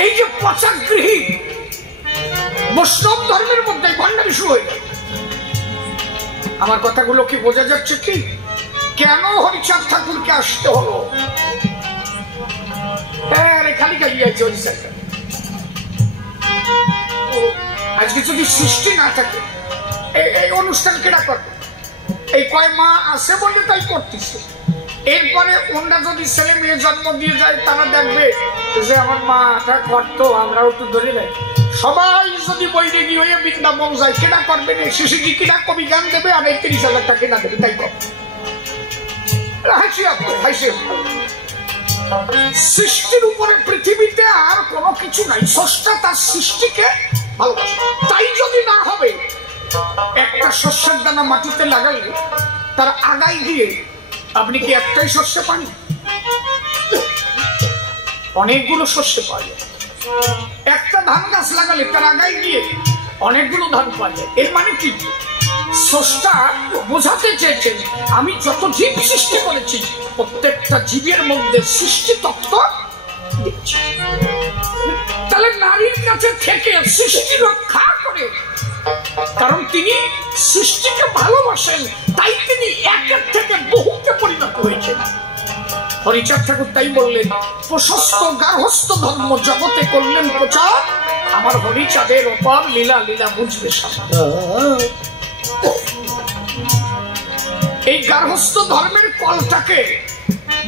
এই যে পচাগৃহী বৈষ্ণব ধর্মের মধ্যে ভণ্ডামি শুরু হয়ে যায়। আমার কথাগুলো কি বোঝা যাচ্ছে? কি কেন হরিচাঁদ ঠাকুরকে আসতে হলো? খালি খালি আছে হরিচাঁদ। আজকে যদি সৃষ্টি না থাকে, এই অনুষ্ঠান কেনা করবে? এই কয় মা আছে বলে তাই করতেছে। এরপরে ওনারা যদি ছেলে মেয়ে জন্ম দিয়ে যায়, তারা দেখবে যে আমার মাটা করতো, আমরাও একটু ধরে নেই। সবাই যদি বৈরাগী হয়ে বৃন্দাবন যায়, কেনা করবে না? শিশুজি কিনা কবি গান দেবে, আর 30,000 টাকা কেনা দেবে, তাই কর। সৃষ্টির উপরে পৃথিবীতে আর কোনো কিছু নাই। স্রষ্টা তার সৃষ্টিকে ভালোবাসে। তাই যদি না হবে, একটা শস্যের দানা মাটিতে লাগালে তার আগায় গিয়ে আপনি কি একটাই শস্য পান? অনেকগুলো শস্য পাওয়া যায়। একটা ধান গাছ লাগালে তার আগায় গিয়ে অনেকগুলো ধন পাওয়া যায়। এর মানে কি? স্রষ্টা বোঝাতে চেয়েছেন আমি যত জীব সৃষ্টি করেছি প্রত্যেকটা জীবের মধ্যে সৃষ্টি তত্ত্ব দেখছি। তাহলে নারীর কাছে থেকে সৃষ্টি রক্ষা করে, কারণ তিনি সৃষ্টিকে ভালোবাসেন, তাই তিনি একের থেকে বহুকে পরিণত হয়েছেন। হরিচাঁদ ঠাকুর তাই বললেন, প্রশস্ত গার্হস্থ্য ধর্ম জগতে করলেন প্রচার, আমার হরিচাঁদের অপার লীলা লীলা বুঝবে সব। এই গার্হস্থ্য ধর্মের কলটাকে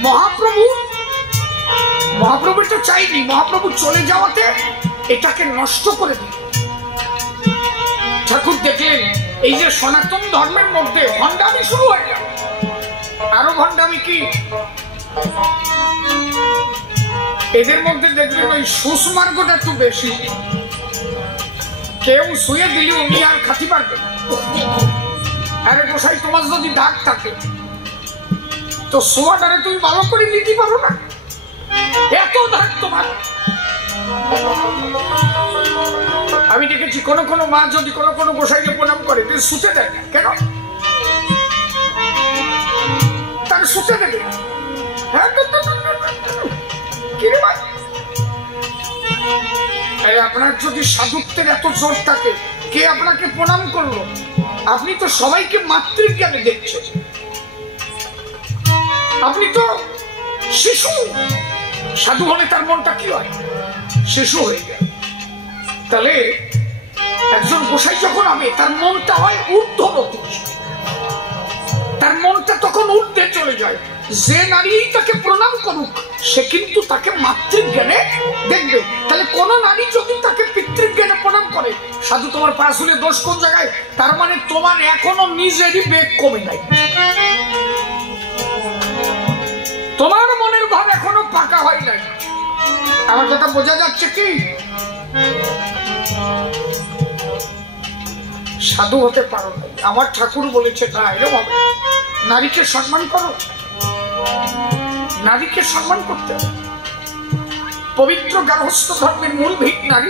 মহাপ্রভু তো চাইনি, মহাপ্রভু চলে যাওয়াতে এটাকে নষ্ট করে দিল। ঠাকুর দেখলেন এই যে সনাতন ধর্মের মধ্যে ভণ্ডামি শুরু হয়ে গেল। আরো ভণ্ডামি কি? এদের মধ্যে দেখবেন ওই সুস্মার্গটা একটু বেশি। কেউ শুয়ে দিলে উনি আর খাতি পারবে না। আরে গোসাই, তোমার যদি দাগ থাকে তো শোয়াটারে তুমি ভালো করে নিতে পারো না, এত দাগ তোমার। আমি দেখেছি কোন কোন মা যদি কোন কোন গোসাইকে প্রণাম করে শুতে দেয় না। কেন? তার শুতে দেবে না। আপনার যদি সাধুত্বের এত জোর থাকে, কে আপনাকে প্রণাম করলো? আপনি তো সবাইকে মাতৃজ্ঞানে দেখছেন, আপনি তো শিশু। সাধু হলে তার মনটা কি হয়? শিশু হয়ে যায়। তাহলে একজন গোসাই যখন হবে তার মনটা হয় ঊর্ধ্বগতি, তার মনটা তখন ঊর্ধ্বে চলে যায়। যে নারী তাকে প্রণাম করুক সে কিন্তু তাকে মাতৃজ্ঞানে দেখবে। তাহলে কোন নারী যদি তাকে পিতৃজ্ঞানে প্রণাম করে, সাধু তোমার পা ছুঁলে দোষ কোন জায়গায়? তার মানে তোমার এখনো নিজেরই বেগ কমে নাই, তোমার মনের ভাব এখনো পাকা হয় নাই। আমার কথা বোঝা যাচ্ছে কি? সাধু হতে পারো না। আমার ঠাকুর বলেছে না, এরকম হবে। নারীকে সম্মান করো, নারীকে সম্মান করতে হবে। পবিত্র গার্হস্থ্য ধর্মের মূল ভিত নারী।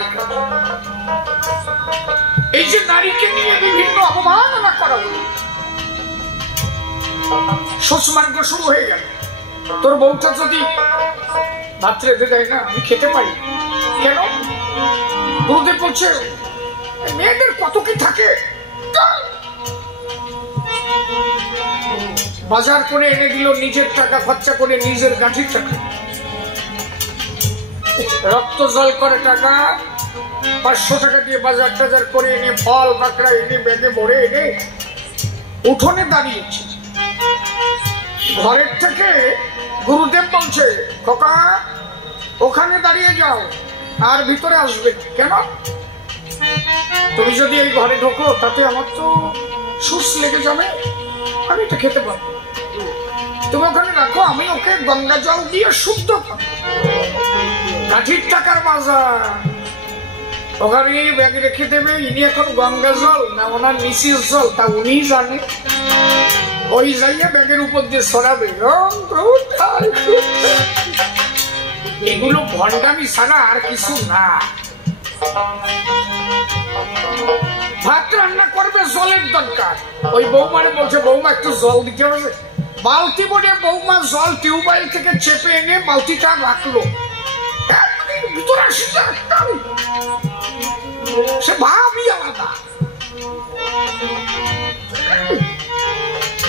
এই যে নারীকে নিয়ে বিভিন্ন অবমাননা করা হলো, সুস্মার্গ শুরু হয়ে গেল। তোর বউটা যদি ভাত রেঁধে দেয় না, আমি খেতে পারি। কেন? গুরুদেব বলছে মেয়েদের কত কি থাকে। বাজার করে এনে দিল, নিজের টাকা খরচা করে, নিজের গাঠির টাকা, রক্ত জল করে টাকা, 500 টাকা দিয়ে বাজার টাজার করে এনে ফল পাকড়া এনে ব্যাগে ভরে এনে উঠোনে দাঁড়িয়েছে। ঘরের থেকে গুরুদেব বলছে খোকা ওখানে দাঁড়িয়ে যাও, আর ভিতরে আসবে। কেন? তুমি যদি এই ঘরে ঢোকো তাতে আমার তো সুস লেগে যাবে, আমি এটা খেতে পারবো। তুমি ওখানে রাখো, আমি ওকে গঙ্গা জল দিয়ে শুদ্ধ খাবো। গাঠির টাকার বাজার, ওখানে ব্যাগে রেখে দেবে। ইনি এখন গঙ্গা জল না ওনার নিশির জল তা উনি জানে। ওই যাইয়া ব্যাগের উপর দিয়ে সরাবে। এগুলো ভণ্ডামি ছাড়া আর কিছু না। ভাত রান্না করবে, জলের দরকার। ওই বৌমারে বলছে বৌমা একটু জল দিতে হবে। বালতি বলে বৌমা জল টিউবওয়েল থেকে চেপে এনে বালতিটা রাখলো। ভিতরে আসি সে ভাবই আলাদা।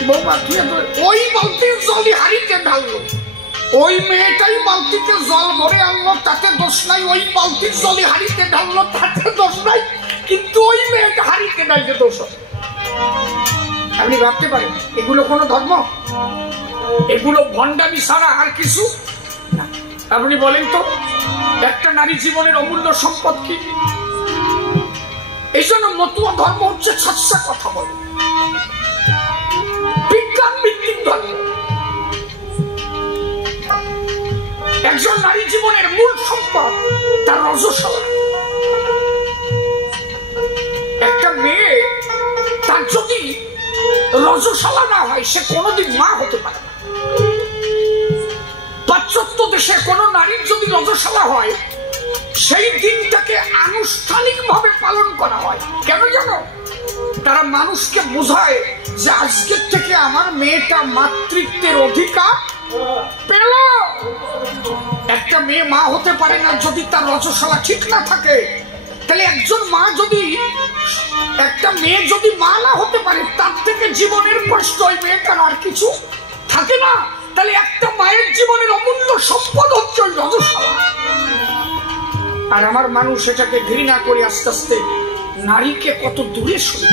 বৌমা ওই বালতির জলই হাড়িতে ঢাললো। ওই মেয়েটাই বালতিতে জল ভরে আনলো, তাতে দোষ নাই। ওই বালতির জলই হাড়িতে ঢাললো, তাতে দোষ নাই। কিন্তু ওই মেয়েটা হাড়িতে ঢালতে দোষ। আপনি ভাবতে পারেন এগুলো কোনো ধর্ম? এগুলো ভণ্ডামি ছাড়া আর কিছু না। আপনি বলেন তো একটা নারী জীবনের অমূল্য সম্পদ কি? এই জন্য মতুয়া ধর্ম হচ্ছে ছাত্রা কথা বলে, বিজ্ঞান ভিত্তিক ধর্ম। একজন নারী জীবনের মূল সম্পদ তার রজস্বলা। একটা মেয়ে তার যদি রজস্বলা না হয় সে কোনোদিন মা হতে পারে না। পাশ্চাত্য দেশে কোন নারীর যদি রজস্বলা হয় সেই দিনটাকে আনুষ্ঠানিকভাবে পালন করা হয়। কেন জানো? তারা মানুষকে বোঝায় যে আজকের থেকে আমার মেয়েটা মাতৃত্বের অধিকার পেল। একটা মেয়ে মা হতে পারে না যদি তার রজস্বলা ঠিক না থাকে। তাহলে একজন মা যদি, একটা মেয়ে যদি মা না হতে পারে, তার থেকে জীবনের কষ্ট ওই মেয়েটার আর কিছু থাকে না। তাহলে একটা মায়ের জীবনের অমূল্য সম্পদ হচ্ছে ওই রজস্বলা। আর আমার মানুষ এটাকে ঘৃণা করে আস্তে আস্তে নারীকে কত দূরে সরে।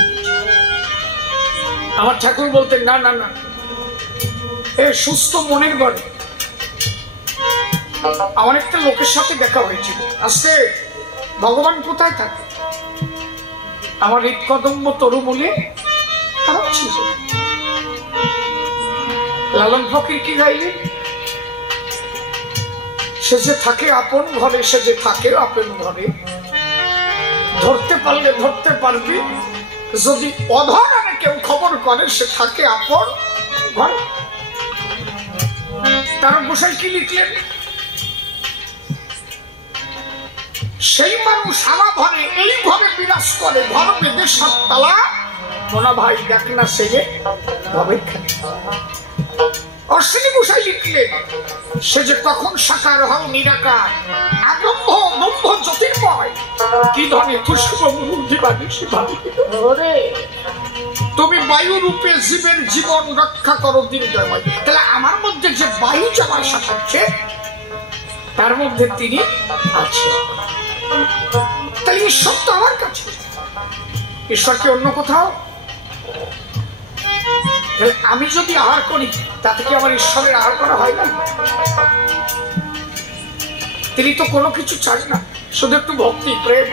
আমার ঠাকুর বলতেন, না না না, এ সুস্থ মনের গড়ে। আমার একটা লোকের সাথে দেখা হয়েছিল। আজকে ভগবান কোথায় থাকে? আমার হৃদকদম্ব তরু বলে খারাপ ছিল। লালন ফকির কি গাইলেন? সে যে থাকে আপন ঘরে, সে যে থাকে আপন ঘরে, ধরতে পারলে ধরতে পারবি, যদি অধরানে কেউ খবর করে, সে থাকে আপন ঘরে। তার গোসাই কি লিখলেন? সেই মানুষ সারা ঘরে এই ঘরে বিরাজ করে, ঘর বেঁধে সাততলা, মোনা ভাই দেখ না সে ভাবে। অশ্বিনী গোসাই লিখলেন, সে যে তখন সাকার হও নিরাকার, আব্রহ্ম ব্রহ্ম জ্যোতির্ময়, কি ধনে তুষ্প মুরুদ্ধিবাদী শিবাদী। তুমি বায়ু রূপে জীবের জীবন রক্ষা করো দিনদয়। তাহলে আমার মধ্যে যে বায়ু যাওয়া আসা করছে, তার মধ্যে তিনি আছে। তাহলে ঈশ্বর তো আমার কাছে, ঈশ্বরকে অন্য কোথাও। আমি যদি আহার করি, তাতে কি আমার ঈশ্বরের আহার করা হয় না? তিনি তো কোনো কিছু চান না, শুধু একটু ভক্তি, প্রেম,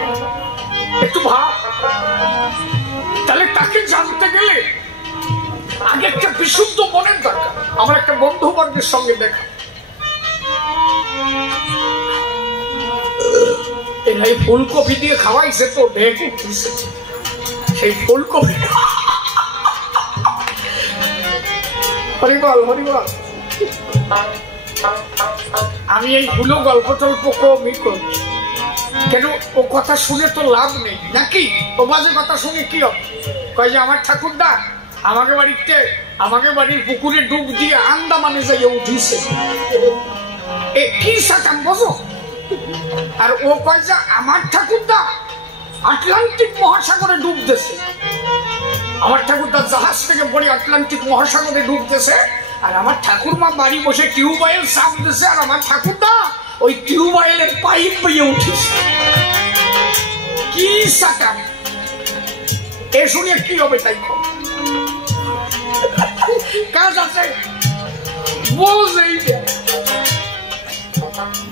একটু ভাব। তাহলে তাকে জানতে গেলে আগে একটা বিশুদ্ধ মনের দরকার। আমার একটা বন্ধু বর্গের সঙ্গে দেখা, এই ফুলকপি দিয়ে খাওয়াইছে তো ঢেক উঠছে। সেই ফুলকপি, হরিবল হরিবল। আমি এই ভুলো গল্প টল্প কমই করছি। কেন? ও কথা শুনে তো লাভ নেই নাকি? ও বাজে কথা শুনে কি হবে? কয় যে আমার ঠাকুরদা আমাকে বাড়ির পুকুরে ডুব দিয়ে আন্দামানে যাইয়ে উঠিছে। এ কি সাকাম বোঝো? আর ও কয় যে আমার ঠাকুরদা আটলান্টিক মহাসাগরে ডুব দিয়েছে। আমার ঠাকুরদা জাহাজ থেকে পড়ে আটলান্টিক মহাসাগরে ডুব দিয়েছে, আর আমার ঠাকুরমা বাড়ি বসে টিউবওয়েল সাপ দিয়েছে, আর আমার ঠাকুরদা ওই টিউবওয়েলের পাইপ বইয়ে উঠেছে। কি সাকাম! এ শুনে কি হবে? তাই কাজ আছে বোঝেই।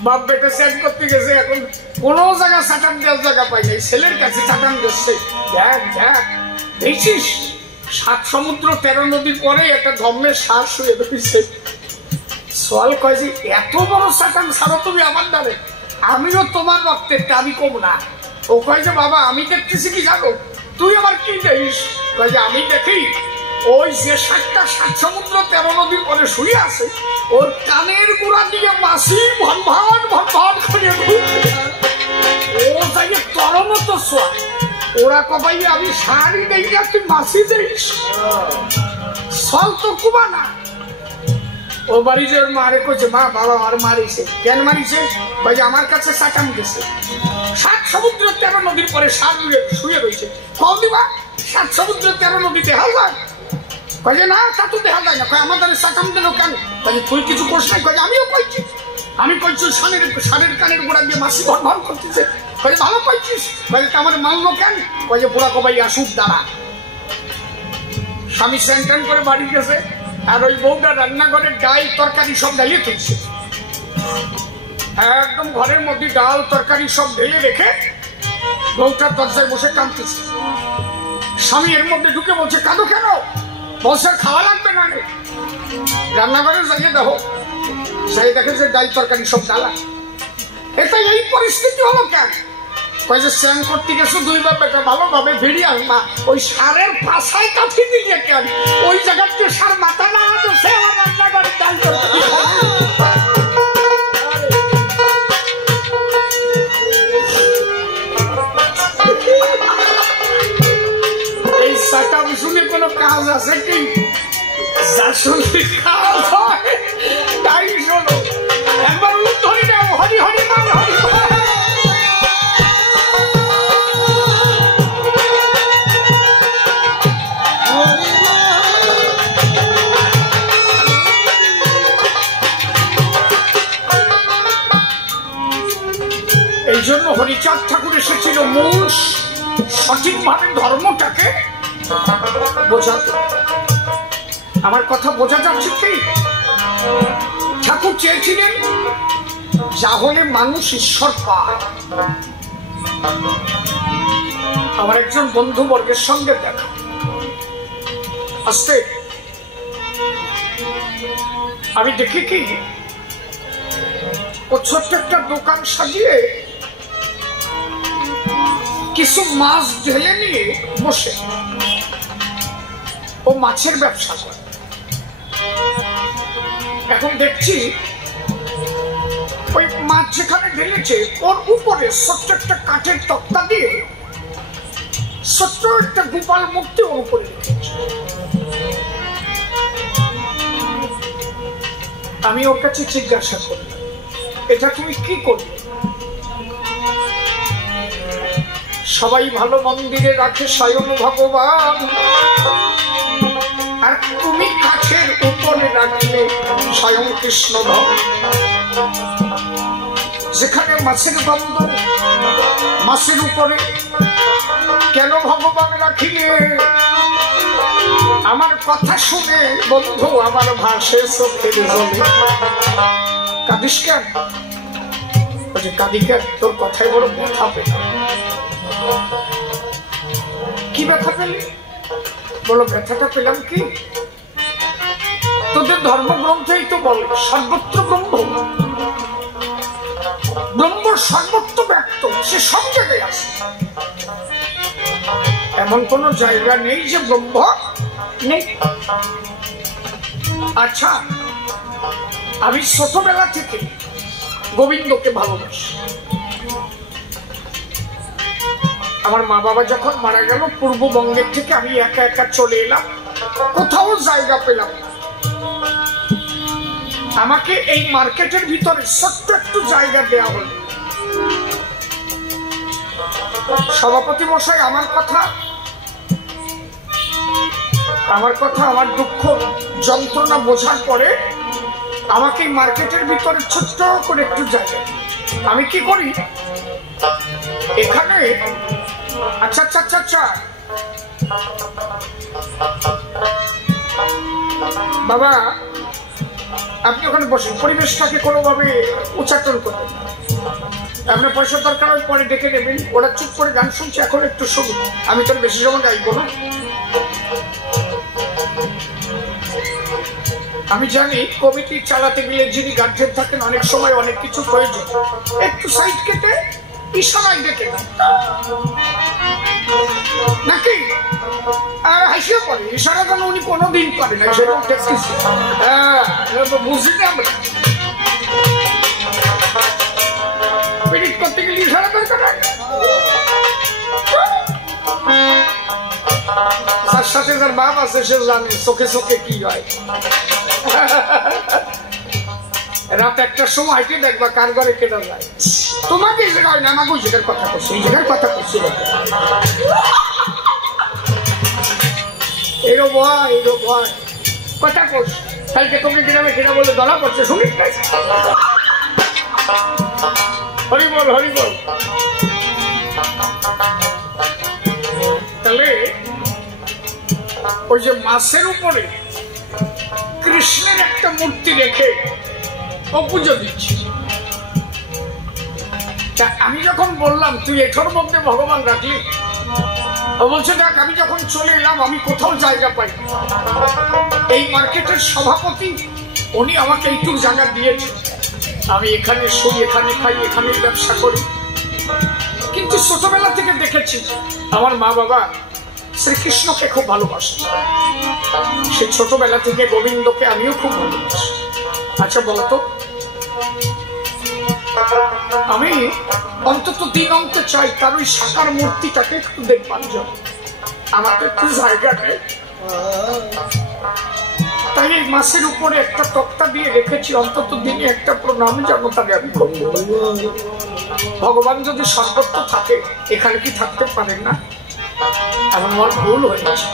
বাপ বেটা সেট করতে গেছে, এখন কোন জায়গা চাটান দেওয়ার জায়গা পাই নাই, ছেলের কাছে চাটান দিচ্ছে। দেখ দেখ, দেখছিস 7 সমুদ্র 13 নদীর পরে একটা ধর্মের শ্বাস হয়ে রয়েছে। সোয়াল কয় যে এত বড় চাটান ছাড়ো তুমি আমার দ্বারে, আমিও তোমার রক্তেরটা, আমি কম না। ও কয় যে বাবা আমি দেখতেছি কি জানো, তুই আমার কি দেখিস? কয় যে আমি দেখি ওই যে 7 সমুদ্র 13 নদীর পরে শুয়ে আছে, ওর কানের গোড়া দিয়ে মাসি ভন ভন ভন ভন করে ও যাই তরণ তো সোয়া। ওরা কবাই আমি শাড়ি দেই না, তুই মাসি দেইস। সল তো কুবা না। ও বাড়ি যে ওর মারে কইছে, মা বাবা আর মারিছে। কেন মারিছে? কয় যে আমার কাছে চাটান গেছে। 7 সমুদ্র 13 নদীর পরে সার শুয়ে রয়েছে। কও দিবা 7 সমুদ্র 13 নদী দেখা যায়? কয় যে না, তা তো দেখা যায় না। কয় আমাদের চাটান দিল কেন? কয় তুই কিছু করছ না? কয় আমিও কইছি, আমি কইছি সারের কানের গোড়া দিয়ে মাসি ভন ভন করতেছে। কয় ভালো কইছিস। কয় আমার মানলো কেন? কয় যে বুড়া কবাই আসুক দাঁড়া। স্বামী স্যান করে বাড়ি গেছে, আর ওই বউটা রান্নাঘরের ডাল তরকারি সব ঢেলে তুলছে। একদম ঘরের মধ্যে ডাল তরকারি সব ঢেলে রেখে বউটার দরজায় বসে কাঁদতেছে। স্বামী এর মধ্যে ঢুকে বলছে, কাঁদো কেন? বলছে খাওয়া লাগবে না। রান্নাঘরে যাইয়ে দেখো, সেই দেখে যে ডাল তরকারি সব ডালা। এটা এই পরিস্থিতি হলো কেন? কয় যে স্নান করতে গেছো 2 বাপ বেটা, ভালোভাবে বেরিয়ে আসবা, ওই সারের পাশায় কাঠি দিয়ে কেন? ওই জায়গাতে সার মাথা না সে আমার রান্নাঘরে ডাল তরকারি। জন্য হরিচাঁদ ঠাকুর এসেছিল মূল সঠিকভাবে ধর্মটাকে বোঝাতে। আমার কথা বোঝা যাচ্ছে কি? ঠাকুর চেয়েছিলেন যা হলে মানুষ ঈশ্বর পায়। আমার একজন বন্ধু বর্গের সঙ্গে দেখা আসতে আমি দেখি কি ও ছোট্ট একটা দোকান সাজিয়ে কিছু মাছ ঢেলে নিয়ে বসে ও মাছের ব্যবসা করে। এখন দেখছি ওই মাছ যেখানে ঢেলেছে ওর উপরে ছোট্ট একটা কাঠের তক্তা দিয়ে ছোট্ট একটা গোপাল মূর্তি ওর উপরে রেখেছে। আমি ওর কাছে জিজ্ঞাসা করলাম, এটা তুমি কি করবে? সবাই ভালো মন্দিরে রাখে স্বয়ং ভগবান, আর তুমি কাঠের উপরে রাখলে স্বয়ং কৃষ্ণ ভগবান। যেখানে মাছের গন্ধ মাছের উপরে কেন ভগবান রাখিলে? আমার কথা শুনে বন্ধু আমার ভাসে চোখের জলে। কাঁদিস কেন? কাঁদি কেন? তোর কথায় বড় ব্যথা পেলাম। কি ব্যথা পেলি? বলো ব্যথাটা পেলাম কি? তোদের ধর্মগ্রন্থেই তো বলে সর্বত্র ব্রহ্ম, ব্রহ্ম সর্বত্র ব্যক্ত, সে সব জায়গায় আছে। এমন কোন জায়গা নেই যে ব্রহ্ম নেই। আচ্ছা, আমি ছোটবেলা থেকে গোবিন্দকে ভালোবাসি। আমার মা বাবা যখন মারা গেল পূর্ববঙ্গের থেকে আমি একা একা চলে এলাম, কোথাও জায়গা পেলাম না। আমাকে এই মার্কেটের ভিতরে ছোট্ট একটু জায়গা দেওয়া হল। সভাপতি মশাই আমার কথা আমার দুঃখ যন্ত্রণা বোঝার পরে আমাকে মার্কেটের ভিতরে ছোট্ট করে একটু জায়গা। আমি কি করি এখানে, আচ্ছা আচ্ছা আচ্ছা আচ্ছা বাবা আপনি ওখানে বসেন, পরিবেশটাকে কোনোভাবে উচ্চাটন করবেন। আপনার পয়সার দরকার হয় পরে ডেকে নেবেন। ওরা চুপ করে গান শুনছে, এখন একটু শুনুন, আমি তো বেশি সময় গাইবো না। আমি জানি কমিটি চালাতে গেলে যিনি গার্জেন থাকেন অনেক সময় অনেক কিছু প্রয়োজন, একটু সাইড কেটে ইশারায় ডেকে নাকি হাসিও পড়ে। ইশারা যেন উনি কোনোদিন করে না, সেটাও দেখতেছি। হ্যাঁ বুঝি না, আমরা পিরিট করতে গেলে ইশারা দরকার হয়। তার সাথে যার বাপ আছে সে জানে চোখে চোখে কি হয়। রাত একটার সময় কি দেখবা কার ঘরে কেটে যায়। তোমাকে এই জায়গায় না, আমাকে ওই জায়গার কথা করছি, এই জায়গার কথা করছি। এরো ভয় কথা করছি। কালকে তোকে গ্রামে কিনা বলে ধরা পড়ছে, শুনিস নাই? হরি বল হরি বল। তাহলে ওই যে মাছের উপরে কৃষ্ণের একটা মূর্তি রেখে ও পুজো দিচ্ছি। আমি যখন বললাম তুই এটার মধ্যে ভগবান রাখলি, ও বলছে দেখ আমি যখন চলে এলাম আমি কোথাও জায়গা পাই। এই মার্কেটের সভাপতি উনি আমাকে এইটুকু জায়গা দিয়েছে, আমি এখানে শুই, এখানে খাই, এখানে ব্যবসা করি। কিন্তু ছোটবেলা থেকে দেখেছি আমার মা বাবা শ্রীকৃষ্ণকে খুব ভালোবাসে। সেই ছোটবেলা থেকে গোবিন্দকে আমিও খুব ভালোবাসি। আচ্ছা বলতো, আমি অন্তত দিন অন্তে চাই তার ওই সাকার মূর্তিটাকে একটু দেখবার জন্য, আমাকে একটু জায়গা নেই। তাই এই মাছের উপরে একটা তক্তা দিয়ে রেখেছি, অন্তত দিনে একটা প্রণাম যেন তাকে আমি করতে পারি। ভগবান যদি সর্বত্র থাকে এখানে কি থাকতে পারেন না? এমন আমার ভুল হয়েছে।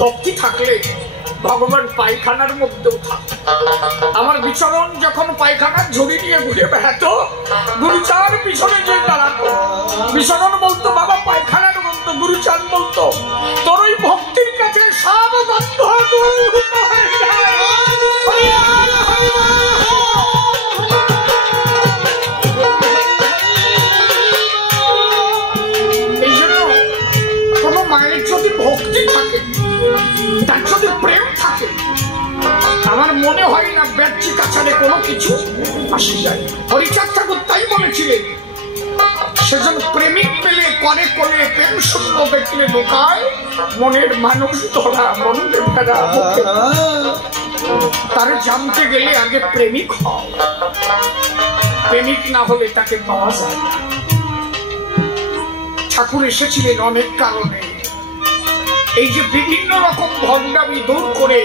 ভক্তি থাকলে ভগবান পায়খানার মধ্যেও থাকে। আমার বিচরণ যখন পায়খানার ঝুড়ি নিয়ে ঘুরে বেড়াতো, গুরুচার পিছনে যে দাঁড়াতো, বিচরণ বলতো বাবা পায়খানার মধ্যে, গুরুচাঁদ বলতো তোর ওই ভক্তির কাছে সব বন্ধ হয়ে যায়। এই জন্য কোন মায়ের যদি ভক্তি থাকে, তার যদি প্রেম থাকে, আমার মনে হয় না ব্যক্তি কাছারে কোনো কিছু আসে যায়। হরিচাঁদ ঠাকুর তাই বলেছিলেন, সেজন্য প্রেমিক পেলে করে কোলে প্রেম শূন্য দেখলে ঢোকায়, মনের মানুষ ধরা মনে ফেরা মুখে। তার জানতে গেলে আগে প্রেমিক হও, প্রেমিক না হলে তাকে পাওয়া যায় না। ঠাকুর এসেছিলেন অনেক কারণে, এই যে বিভিন্ন রকম ভণ্ডামি দূর করে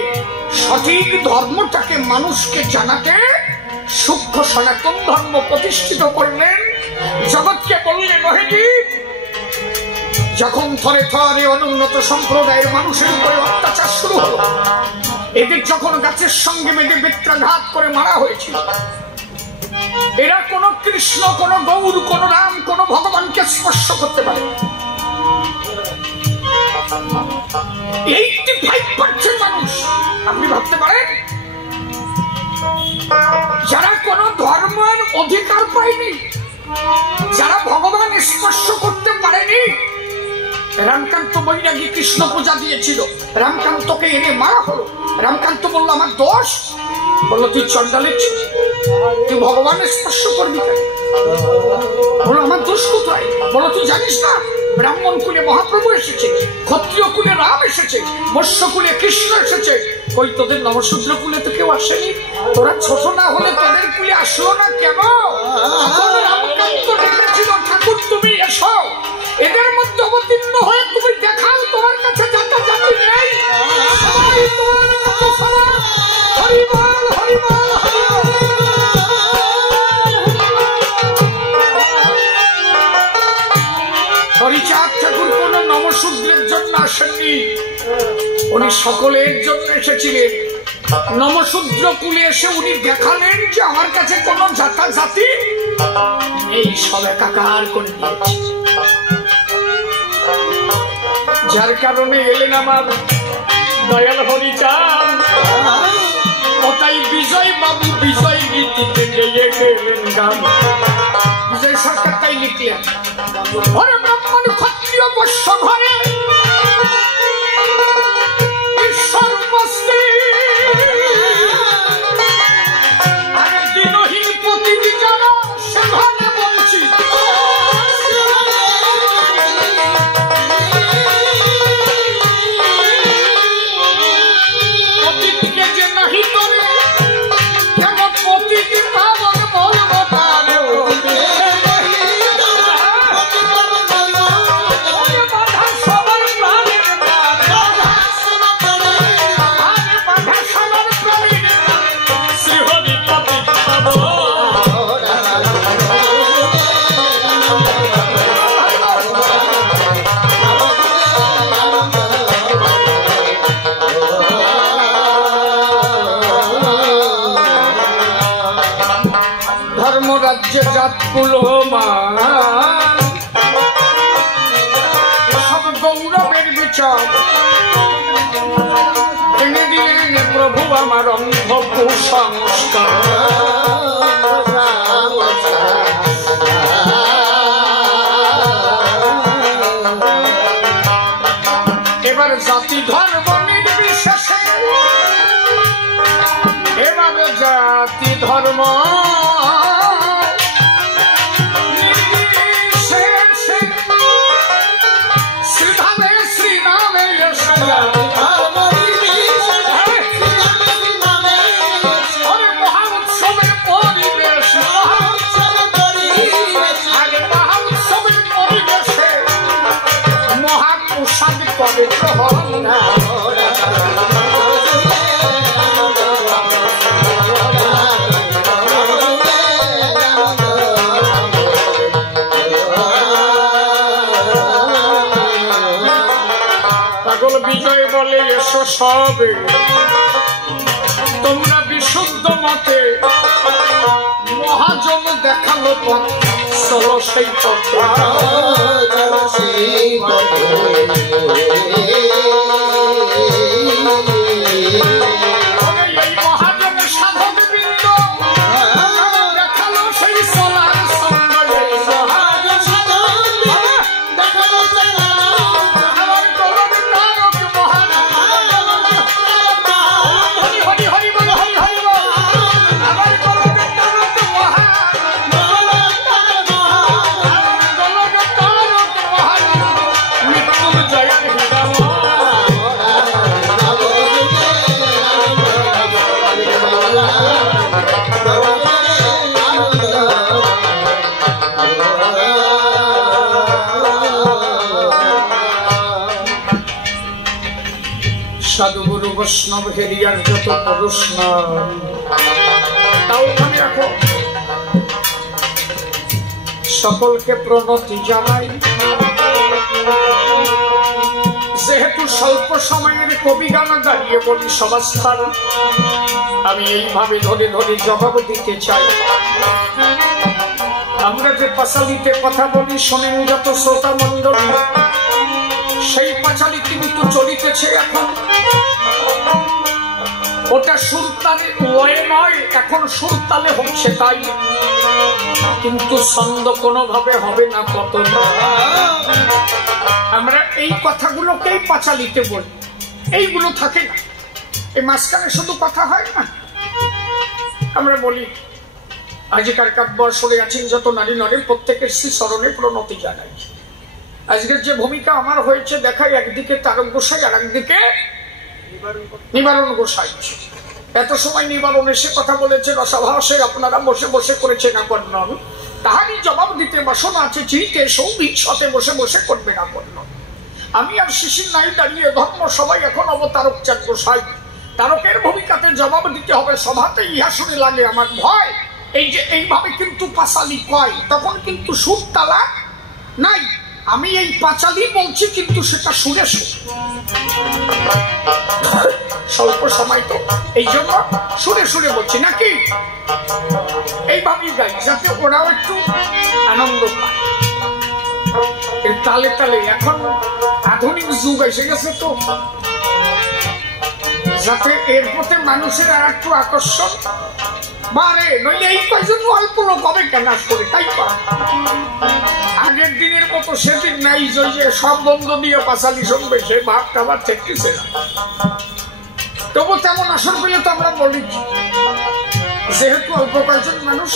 সঠিক ধর্মটাকে মানুষকে জানাতে সূক্ষ্ম সনাতন ধর্ম প্রতিষ্ঠিত করলেন। জগৎকে বললেন মহেজি, যখন থরে থরে অনুন্নত সম্প্রদায়ের মানুষের উপরে অত্যাচার শুরু হলো, এদের যখন গাছের সঙ্গে বেঁধে বেত্রাঘাত করে মারা হয়েছিল, এরা কোন কৃষ্ণ, কোন গৌর, কোন রাম, কোন ভগবানকে স্পর্শ করতে পারে। 85% মানুষ, আপনি ভাবতে পারেন, যারা কোন ধর্মের অধিকার পায়নি, যারা ভগবান স্পর্শ করতে পারেনি। রামকান্ত বৈরাগী কৃষ্ণ পূজা দিয়েছিল, রামকান্তকে এনে মারা হলো। রামকান্ত বলল আমার দোষ, বললো তুই চন্ডালের ছিল, তুই ভগবান স্পর্শ করবি কেন? বলো আমার দোষ কোথায়? বলো তুই জানিস না ব্রাহ্মণ কুলে মহাপ্রভু এসেছে, ক্ষত্রিয় কুলে রাম এসেছে, বৈশ্য কুলে কৃষ্ণ এসেছে, কই তোদের নবশূদ্র কুলে তো কেউ আসেনি? তোরা ছোট না হলে তোদের কুলে আসলো না কেন? রামকান্ত ডেকেছিল, ঠাকুর তুমি এসো, এদের মধ্যে অবতীর্ণ হয়ে তুমি দেখাও তোমার কাছে যাতা জাতি নেই। হরিবল হরিবল হরিচাঁদ ঠাকুর কোন নমশূদ্রের জন্য আসেননি, উনি সকলের জন্য এসেছিলেন। নমশূদ্র কুলে এসে উনি দেখালেন যে আমার কাছে কোন জাতা জাতি এই সব একাকার করে দিয়েছে, যার কারণে এলেন আমার দয়াল হরিচাঁদ। ও তাই বিজয় বাবু বিজয় গীতিতে গেয়ে গেলেন গান, বিজয় সরকার তাই লিখলেন, ওরে ব্রাহ্মণ ক্ষত্রিয় বৈশ্য ঘরে ঈশ্বর উপস্থিত, আরে দিনহীন প্রতিটি জন সে ঘরে বঞ্চিত। প্রতিটিকে যে নাহি করে কেন প্রতিটি পাবন বলবো তারে ধর্মরাজ্যে জাতকুল মান সব গৌরবের বিচার এনে দিলেন প্রভু আমার অন্ধ কুসংস্কার। এবার জাতি ধর্ম নির্বিশেষে, এবার জাতি ধর্ম নির্বিশেষে শ্রীধামে শ্রীনামে মহা উৎসবের পরিবেশ, আগে মহা উৎসবের পরিবেশে মহা প্রসাদ পবিত্র হন না। সবে তোমরা বিশুদ্ধ মতে মহাজন দেখালো পথ চলো সেই পথে মহাজনের সাধক বৃন্দ দেখালো সেই চলার সঙ্গে সাধুগুরু বৈষ্ণব হেরিয়ার যত পুরুষ তাও ওখানে রাখো। সকলকে প্রণতি জানাই। যেহেতু স্বল্প সময়ের কবি গান দাঁড়িয়ে বলি সমাজস্থান, আমি এইভাবে ধরে ধরে জবাব দিতে চাই। আমরা যে পাঁচালিতে কথা বলি শোনেন যত শ্রোতা মন্ডলী, সেই পাঁচালি কিন্তু চলিতেছে এখন। ওটা সুরতালে লয়ে নয়, এখন সুরতালে হচ্ছে তাই, কিন্তু ছন্দ কোনোভাবে হবে না কত। আমরা এই কথাগুলোকেই পাঁচালিতে বলি, এইগুলো থাকে না, এই মাঝখানে শুধু কথা হয় না। আমরা বলি আজকার কাব্যসরে আছেন যত নারী নরে প্রত্যেকের শ্রী চরণে প্রণতি জানাই। আজকের যে ভূমিকা আমার হয়েছে দেখাই, একদিকে তারক গোসাই আর একদিকে নিবারণ গোসাই। এত সময় নিবারণ এসে কথা বলেছে রসাভাসে, আপনারা বসে বসে করেছেন আকর্ষণ, তাহারই জবাব দিতে বাসনা আছে চিনিতে সৌভিক সতে বসে বসে করবে না আকর্ষণ। আমি আর শিশির নাই দাঁড়িয়ে ধর্ম সবাই এখন অবতারক চাঁদ গোসাই, তারকের ভূমিকাতে জবাব দিতে হবে সভাতে। ইহা শুনে লাগে আমার ভয়। এই যে এইভাবে কিন্তু পাঁচালি কয়, তখন কিন্তু সুর তালা নাই। আমি এই পাঁচালি বলছি কিন্তু সেটা সুরে সুর, স্বল্প সময় তো এই জন্য সুরে সুরে বলছি নাকি। এইভাবেই গাই যাতে ওরাও একটু আনন্দ পায়। এর তালে তালে এখন আধুনিক যুগ এসে গেছে তো, যাতে এর প্রতি মানুষের আর একটু আকর্ষণ বাড়ে। নইলে এই কয়জন অল্প লোক হবে কেন করে, তাই তো আগের দিনের মতো সেদিন নাই যে সব বন্ধ দিয়ে পাঁচালি শুনবে, সে ভাবটা আবার ঠেকতেছে না। তবু তেমন আসর পেলে তো আমরা বলি, যেহেতু অল্প কয়েকজন মানুষ,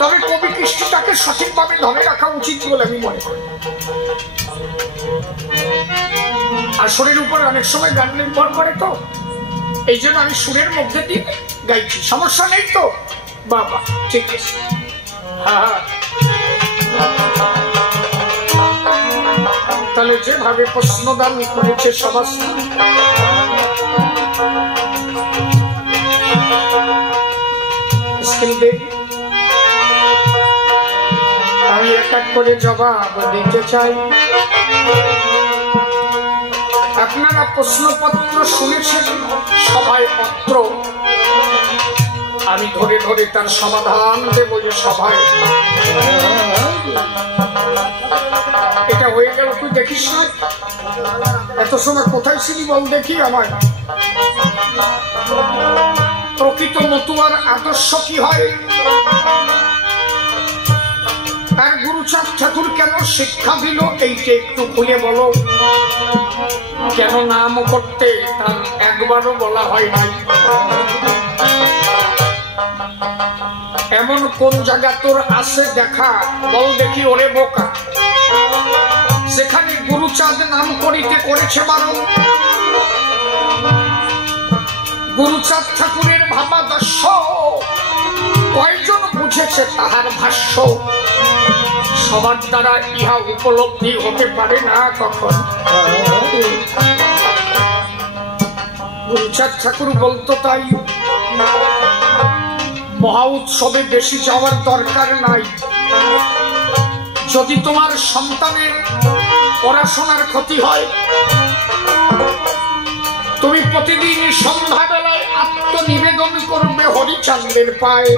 তবে কবি কৃষ্টিটাকে সঠিকভাবে ধরে রাখা উচিত বলে আমি মনে করি। আসরের উপর অনেক সময় গান নির্ভর করে তো, এই জন্য আমি সুরের মধ্যে দিয়ে গাইছি, সমস্যা নেই তো বাবা, ঠিক আছে। হ্যাঁ, তাহলে যেভাবে প্রশ্নদান করেছে সমাজ, আমি এক এক করে জবাব দিতে চাই। আপনারা প্রশ্নপত্র শুনেছেন, সভায় পত্র, আমি ধরে ধরে তার সমাধান দেব যে সভায়। এটা হয়ে গেল, তুই দেখিস না এত সময় কোথায় ছিলি বল দেখি। আমার প্রকৃত মতুয়ার আদর্শ কি হয়, আর গুরুচাঁদ ঠাকুর কেন শিক্ষা দিল এইটা একটু খুলে বলো। কেন নাম করতে তার একবারও বলা হয় নাই। এমন কোন জায়গা তোর আছে দেখা, বল দেখি ওরে বোকা, যেখানে গুরুচাঁদ নাম করিতে করেছে বারণ। গুরুচাঁদ ঠাকুরের ভাবাদর্শ কয়জন বুঝেছে তাহার ভাষ্য, সবার দ্বারা ইহা উপলব্ধি হতে পারে না কখন। গুরুচাঁদ ঠাকুর বলতো তাই, মহা উৎসবে বেশি যাওয়ার দরকার নাই। যদি তোমার সন্তানের পড়াশোনার ক্ষতি হয়, তো প্রতিদিন সন্ধ্যাবেলায় আত্মনিবেদন করবে হরিচাঁদের পায়ে।